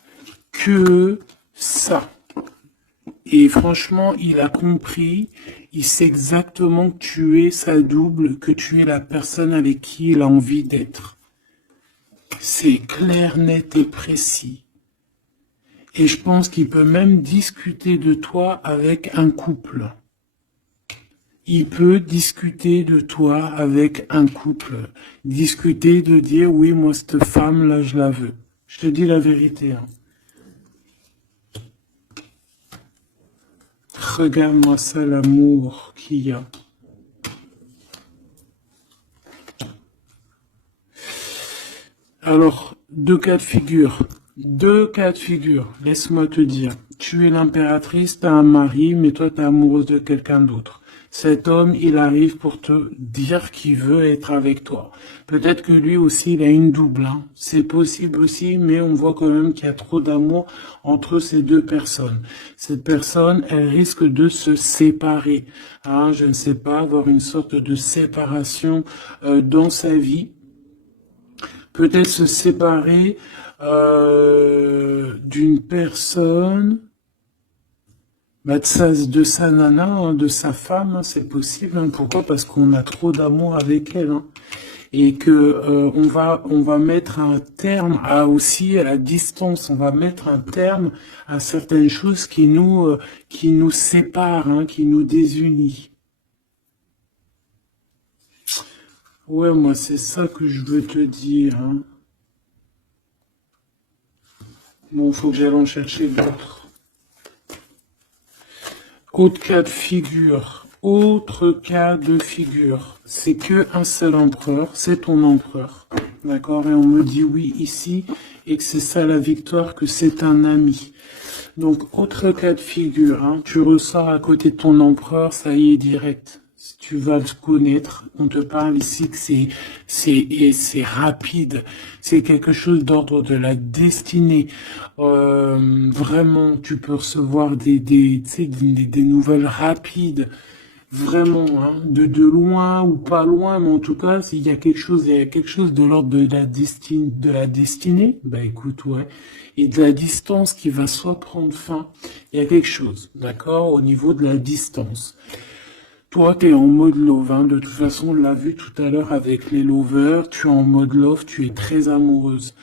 que ça. Et franchement, il a compris, il sait exactement que tu es sa double, que tu es la personne avec qui il a envie d'être. C'est clair, net et précis. Et je pense qu'il peut même discuter de toi avec un couple. Il peut discuter de toi avec un couple. Discuter de dire, oui, moi, cette femme-là, je la veux. Je te dis la vérité. Hein. Regarde-moi ça, l'amour qu'il y a. Alors, deux cas de figure. Deux cas de figure. Laisse-moi te dire. Tu es l'impératrice, t'as un mari, mais toi, t'es amoureuse de quelqu'un d'autre. Cet homme, il arrive pour te dire qu'il veut être avec toi. Peut-être que lui aussi, il a une double. Hein. C'est possible aussi, mais on voit quand même qu'il y a trop d'amour entre ces deux personnes. Cette personne, elle risque de se séparer. Hein, je ne sais pas, avoir une sorte de séparation dans sa vie. Peut-être se séparer d'une personne, bah de sa nana, hein, de sa femme, hein, c'est possible. Hein. Pourquoi? Parce qu'on a trop d'amour avec elle. Hein. Et que on va mettre un terme à aussi à la distance. On va mettre un terme à certaines choses qui nous séparent, hein, qui nous désunissent. Ouais, moi c'est ça que je veux te dire. Hein. Bon, faut que j'aille en chercher d'autres. Autre cas de figure. Autre cas de figure. C'est que un seul empereur, c'est ton empereur. D'accord? Et on me dit oui ici, et que c'est ça la victoire, que c'est un ami. Donc, autre cas de figure, hein, tu ressors à côté de ton empereur, ça y est, direct. Si tu vas le connaître, on te parle ici que c'est rapide, c'est quelque chose d'ordre de la destinée. Vraiment, tu peux recevoir tu sais, des nouvelles rapides, vraiment, hein, de loin ou pas loin, mais en tout cas, s'il y a il y a quelque chose de l'ordre de la destinée, bah écoute, ouais, et de la distance qui va soit prendre fin, il y a quelque chose, d'accord, au niveau de la distance. Toi, tu es en mode love, hein. De toute façon, on l'a vu tout à l'heure avec les lovers, tu es en mode love, tu es très amoureuse.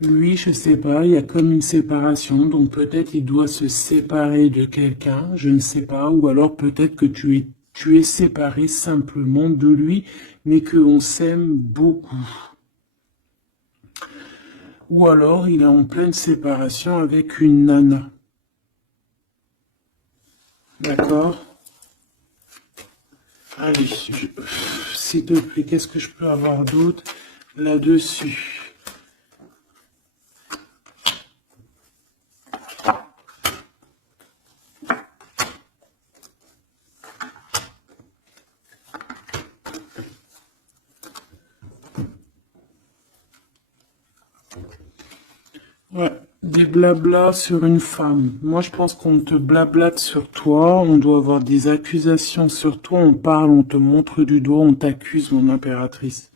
Lui, je sais pas, il y a comme une séparation, donc peut-être il doit se séparer de quelqu'un, je ne sais pas, ou alors peut-être que tu es séparé simplement de lui, mais qu'on s'aime beaucoup. Ou alors il est en pleine séparation avec une nana. D'accord? Allez, s'il te plaît, qu'est-ce que je peux avoir d'autre là-dessus? Ouais, des blablas sur une femme. Moi, je pense qu'on te blablate sur toi, on doit avoir des accusations sur toi, on parle, on te montre du doigt, on t'accuse, mon impératrice.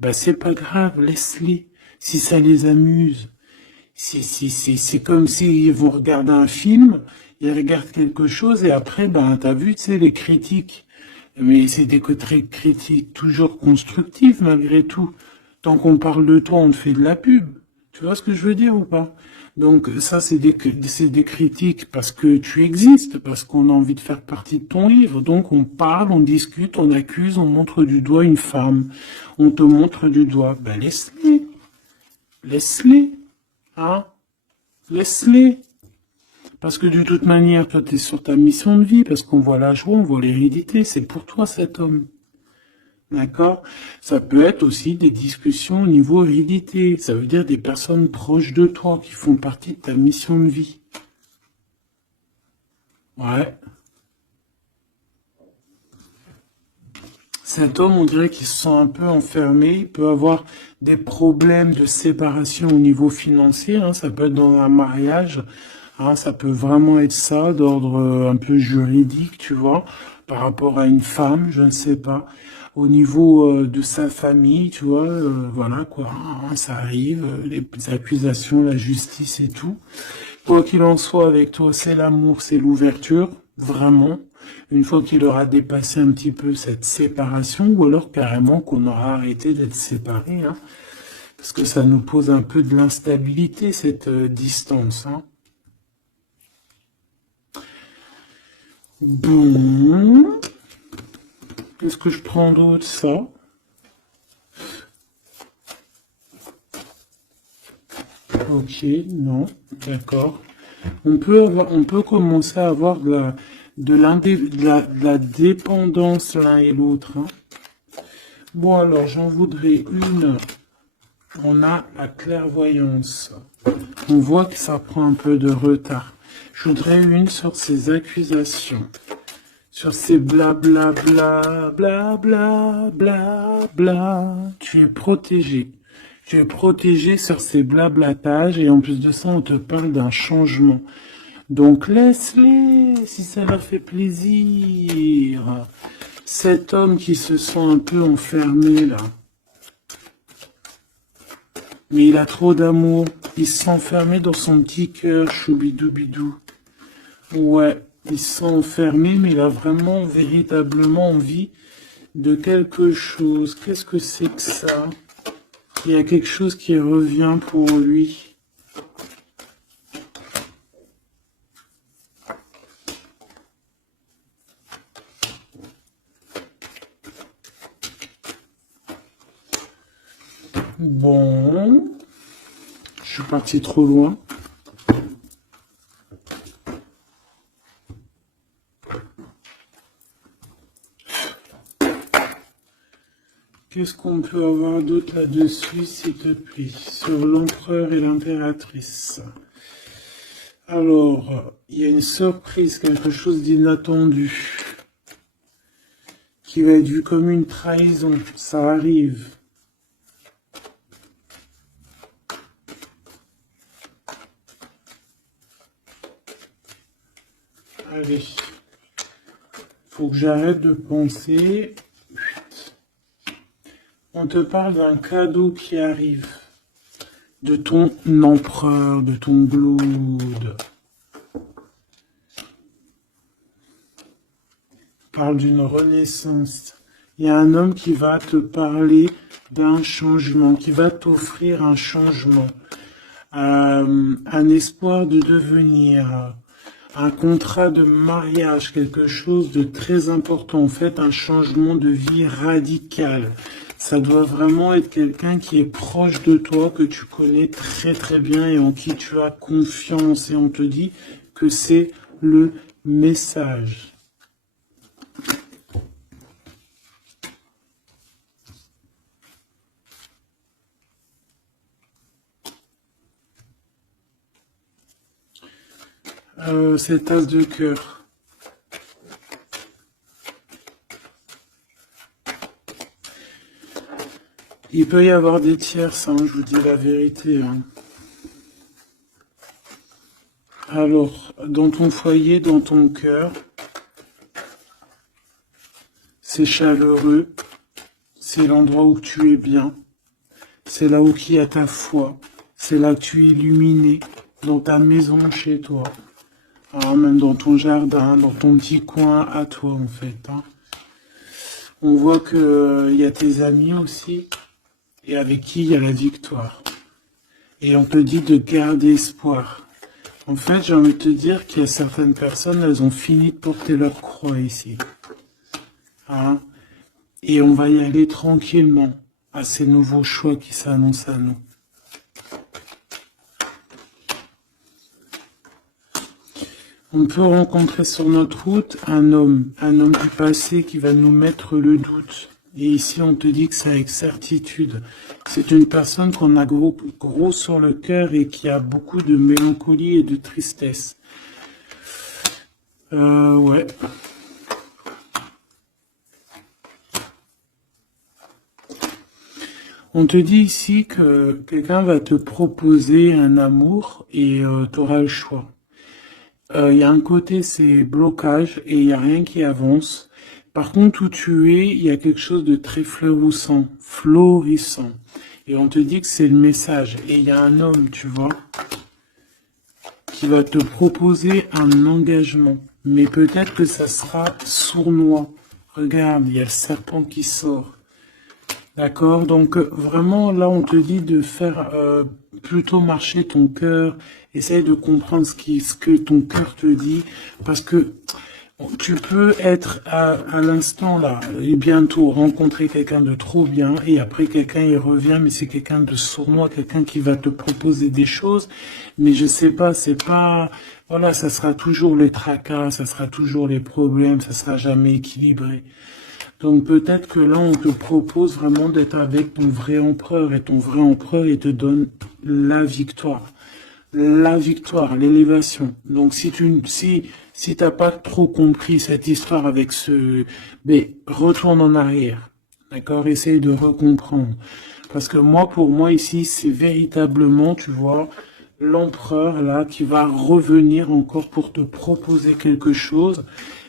Bah, c'est pas grave, laisse-les, si ça les amuse. C'est comme s'ils vont regarder un film, ils regardent quelque chose et après, ben, t'as vu, tu sais, les critiques. Mais c'est des critiques toujours constructives malgré tout. Tant qu'on parle de toi, on te fait de la pub. Tu vois ce que je veux dire ou pas? Donc ça, c'est des critiques parce que tu existes, parce qu'on a envie de faire partie de ton livre. Donc on parle, on discute, on accuse, on montre du doigt une femme. On te montre du doigt. Ben laisse-les. Laisse-les. Hein? Laisse-les. Parce que de toute manière, toi, tu es sur ta mission de vie, parce qu'on voit la joie, on voit l'hérédité, c'est pour toi cet homme. D'accord? Ça peut être aussi des discussions au niveau hérédité. Ça veut dire des personnes proches de toi qui font partie de ta mission de vie. Ouais. Cet homme, on dirait qu'il se sent un peu enfermé, il peut avoir des problèmes de séparation au niveau financier, hein, ça peut être dans un mariage, hein, ça peut vraiment être ça, d'ordre un peu juridique, tu vois, par rapport à une femme, je ne sais pas. Au niveau de sa famille, tu vois, voilà quoi, hein, ça arrive, les accusations, la justice et tout. Quoi qu'il en soit, avec toi, c'est l'amour, c'est l'ouverture, vraiment. Une fois qu'il aura dépassé un petit peu cette séparation, ou alors carrément qu'on aura arrêté d'être séparés, hein, parce que ça nous pose un peu de l'instabilité, cette distance. Hein. Bon. Qu'est-ce que je prends d'autre, ça? Ok, non, d'accord. On peut commencer à avoir de la dépendance l'un et l'autre, hein. Bon, alors, j'en voudrais une. On a la clairvoyance. On voit que ça prend un peu de retard. Je voudrais une sur ces accusations. Sur ces blabla bla bla bla bla bla. Tu es protégé. Tu es protégé sur ces blablatages et en plus de ça, on te parle d'un changement. Donc laisse-les si ça leur fait plaisir. Cet homme qui se sent un peu enfermé là. Mais il a trop d'amour. Il se sent enfermé dans son petit cœur, choubidoubidou. Ouais, il se sent enfermé, mais il a vraiment, véritablement envie de quelque chose. Qu'est-ce que c'est que ça? Il y a quelque chose qui revient pour lui. Bon, je suis parti trop loin. Qu'est-ce qu'on peut avoir d'autre là-dessus, s'il te plaît, sur l'empereur et l'impératrice? Alors, il y a une surprise, quelque chose d'inattendu, qui va être vu comme une trahison. Ça arrive. Allez, faut que j'arrête de penser. On te parle d'un cadeau qui arrive, de ton empereur, de ton blood. Parle d'une renaissance. Il y a un homme qui va te parler d'un changement, qui va t'offrir un changement, un espoir de devenir, un contrat de mariage, quelque chose de très important, en fait, un changement de vie radical. Ça doit vraiment être quelqu'un qui est proche de toi, que tu connais très très bien et en qui tu as confiance. Et on te dit que c'est le message. Cette as de cœur. Il peut y avoir des tierces, hein, je vous dis la vérité, hein. Alors, dans ton foyer, dans ton cœur, c'est chaleureux, c'est l'endroit où tu es bien, c'est là où il y a ta foi, c'est là que tu es illuminé, dans ta maison, chez toi, hein, même dans ton jardin, dans ton petit coin à toi en fait, hein. On voit que y a tes amis aussi, et avec qui il y a la victoire. Et on te dit de garder espoir. En fait, j'ai envie de te dire qu'il y a certaines personnes, elles ont fini de porter leur croix ici, hein. Et on va y aller tranquillement à ces nouveaux choix qui s'annoncent à nous. On peut rencontrer sur notre route un homme du passé qui va nous mettre le doute. Et ici, on te dit que c'est avec certitude. C'est une personne qu'on a gros sur le cœur et qui a beaucoup de mélancolie et de tristesse. Ouais. On te dit ici que quelqu'un va te proposer un amour et tu auras le choix. Il y a un côté, c'est blocage et il n'y a rien qui avance. Par contre, où tu es, il y a quelque chose de très florissant. Et on te dit que c'est le message. Et il y a un homme, tu vois, qui va te proposer un engagement. Mais peut-être que ça sera sournois. Regarde, il y a le serpent qui sort. D'accord, donc vraiment là on te dit de faire plutôt marcher ton cœur, essaye de comprendre ce que ton cœur te dit, parce que Tu peux être à l'instant là et bientôt rencontrer quelqu'un de trop bien et après quelqu'un il revient mais c'est quelqu'un de sournois, quelqu'un qui va te proposer des choses mais je sais pas, c'est pas voilà, ça sera toujours les tracas, ça sera toujours les problèmes, ça sera jamais équilibré. Donc peut-être que là on te propose vraiment d'être avec ton vrai empereur et ton vrai empereur il te donne la victoire. La victoire, l'élévation. Donc si t'as pas trop compris cette histoire avec mais retourne en arrière. D'accord? Essaye de recomprendre. Parce que moi, pour moi, ici, c'est véritablement, tu vois, l'empereur, là, qui va revenir encore pour te proposer quelque chose.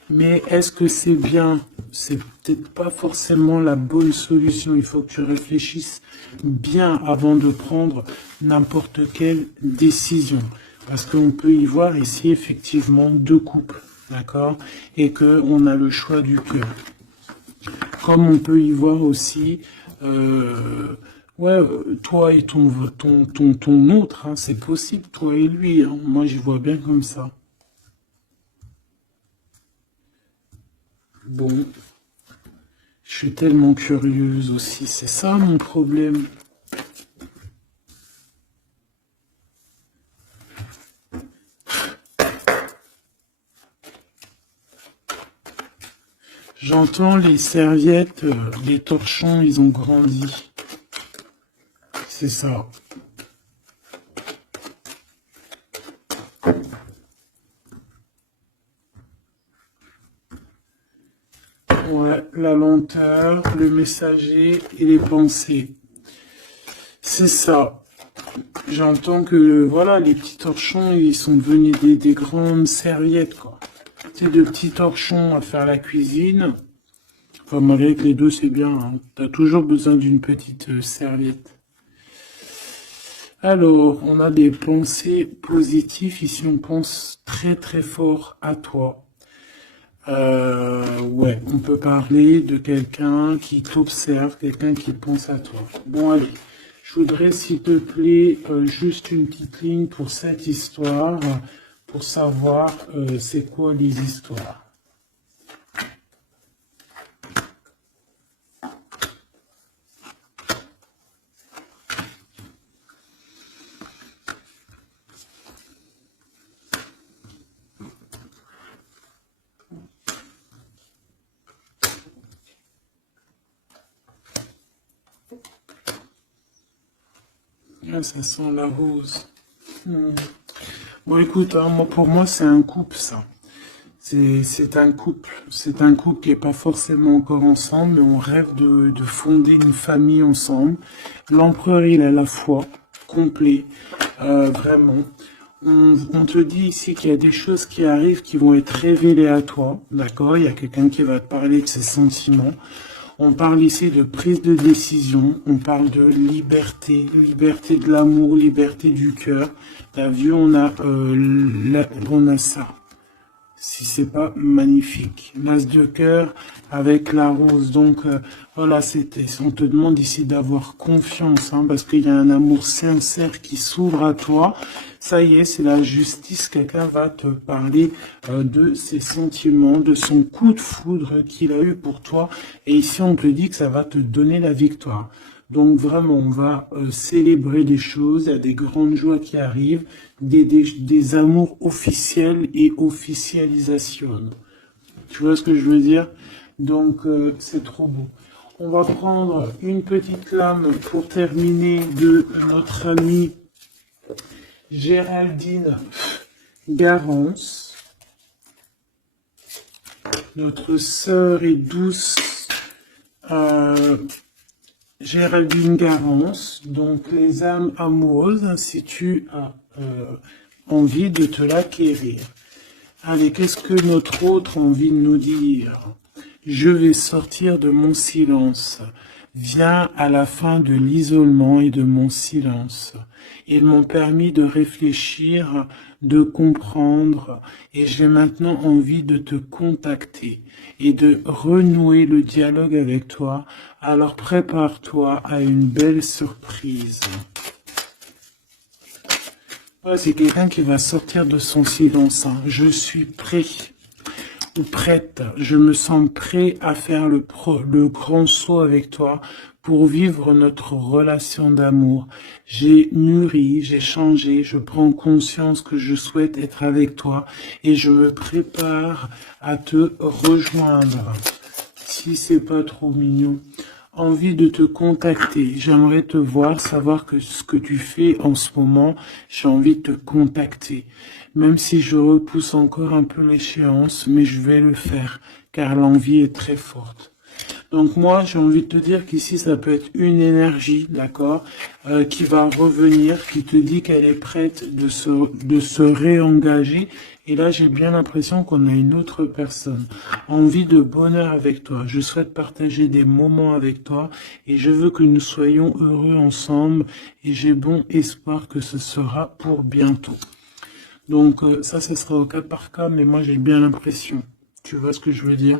Mais est-ce que c'est bien? C'est peut-être pas forcément la bonne solution. Il faut que tu réfléchisses bien avant de prendre n'importe quelle décision. Parce qu'on peut y voir ici effectivement deux couples, d'accord? Et que on a le choix du cœur. Comme on peut y voir aussi, ouais, toi et ton autre, hein, c'est possible, toi et lui. Hein. Moi, j'y vois bien comme ça. Bon, je suis tellement curieuse aussi, c'est ça mon problème. J'entends les serviettes, les torchons, ils ont grandi. C'est ça. Ouais, la lenteur, le messager et les pensées. C'est ça. J'entends que, voilà, les petits torchons, ils sont devenus des grandes serviettes, quoi. C'est de petits torchons à faire la cuisine. Enfin, malgré que les deux, c'est bien. Hein. T'as toujours besoin d'une petite serviette. Alors, on a des pensées positives. Ici, on pense très très fort à toi. Ouais, on peut parler de quelqu'un qui t'observe, quelqu'un qui pense à toi. Bon, allez, je voudrais, s'il te plaît, juste une petite ligne pour cette histoire, pour savoir c'est quoi les histoires. Ah, ça sent la rose. Hmm. Bon, écoute, hein, moi, pour moi, c'est un couple, ça. C'est un couple. C'est un couple qui n'est pas forcément encore ensemble, mais on rêve de fonder une famille ensemble. L'empereur, il a la foi, complet, vraiment. On te dit ici qu'il y a des choses qui arrivent qui vont être révélées à toi, d'accord? Il y a quelqu'un qui va te parler de ses sentiments. On parle ici de prise de décision, on parle de liberté, liberté de l'amour, liberté du cœur. T'as vu, on a ça. Si c'est pas magnifique. L'as de cœur avec la rose. Donc voilà, on te demande ici d'avoir confiance, hein, parce qu'il y a un amour sincère qui s'ouvre à toi. Ça y est, c'est la justice. Quelqu'un va te parler de ses sentiments, de son coup de foudre qu'il a eu pour toi. Et ici, on te dit que ça va te donner la victoire. Donc vraiment, on va célébrer des choses, il y a des grandes joies qui arrivent, des amours officiels et officialisation. Tu vois ce que je veux dire? Donc c'est trop beau. On va prendre une petite lame pour terminer de notre amie Géraldine Garance, notre sœur et douce Géraldine Garance, donc les âmes amoureuses, si tu as envie de te l'acquérir. Allez, qu'est-ce que notre autre a envie de nous dire? Je vais sortir de mon silence. Viens à la fin de l'isolement et de mon silence. Ils m'ont permis de réfléchir, de comprendre, et j'ai maintenant envie de te contacter et de renouer le dialogue avec toi. Alors prépare-toi à une belle surprise. Ouais, c'est quelqu'un qui va sortir de son silence. Hein. Je suis prêt. ou prête. Je me sens prêt à faire le grand saut avec toi pour vivre notre relation d'amour. J'ai mûri, j'ai changé, je prends conscience que je souhaite être avec toi et je me prépare à te rejoindre. Si c'est pas trop mignon. Envie de te contacter. J'aimerais te voir, savoir que ce que tu fais en ce moment, j'ai envie de te contacter. Même si je repousse encore un peu l'échéance, mais je vais le faire, car l'envie est très forte. Donc moi, j'ai envie de te dire qu'ici, ça peut être une énergie, d'accord, qui va revenir, qui te dit qu'elle est prête de se réengager. Et là, j'ai bien l'impression qu'on a une autre personne. Envie de bonheur avec toi. Je souhaite partager des moments avec toi et je veux que nous soyons heureux ensemble et j'ai bon espoir que ce sera pour bientôt. Donc ça, ce sera au cas par cas, mais moi, j'ai bien l'impression. Tu vois ce que je veux dire?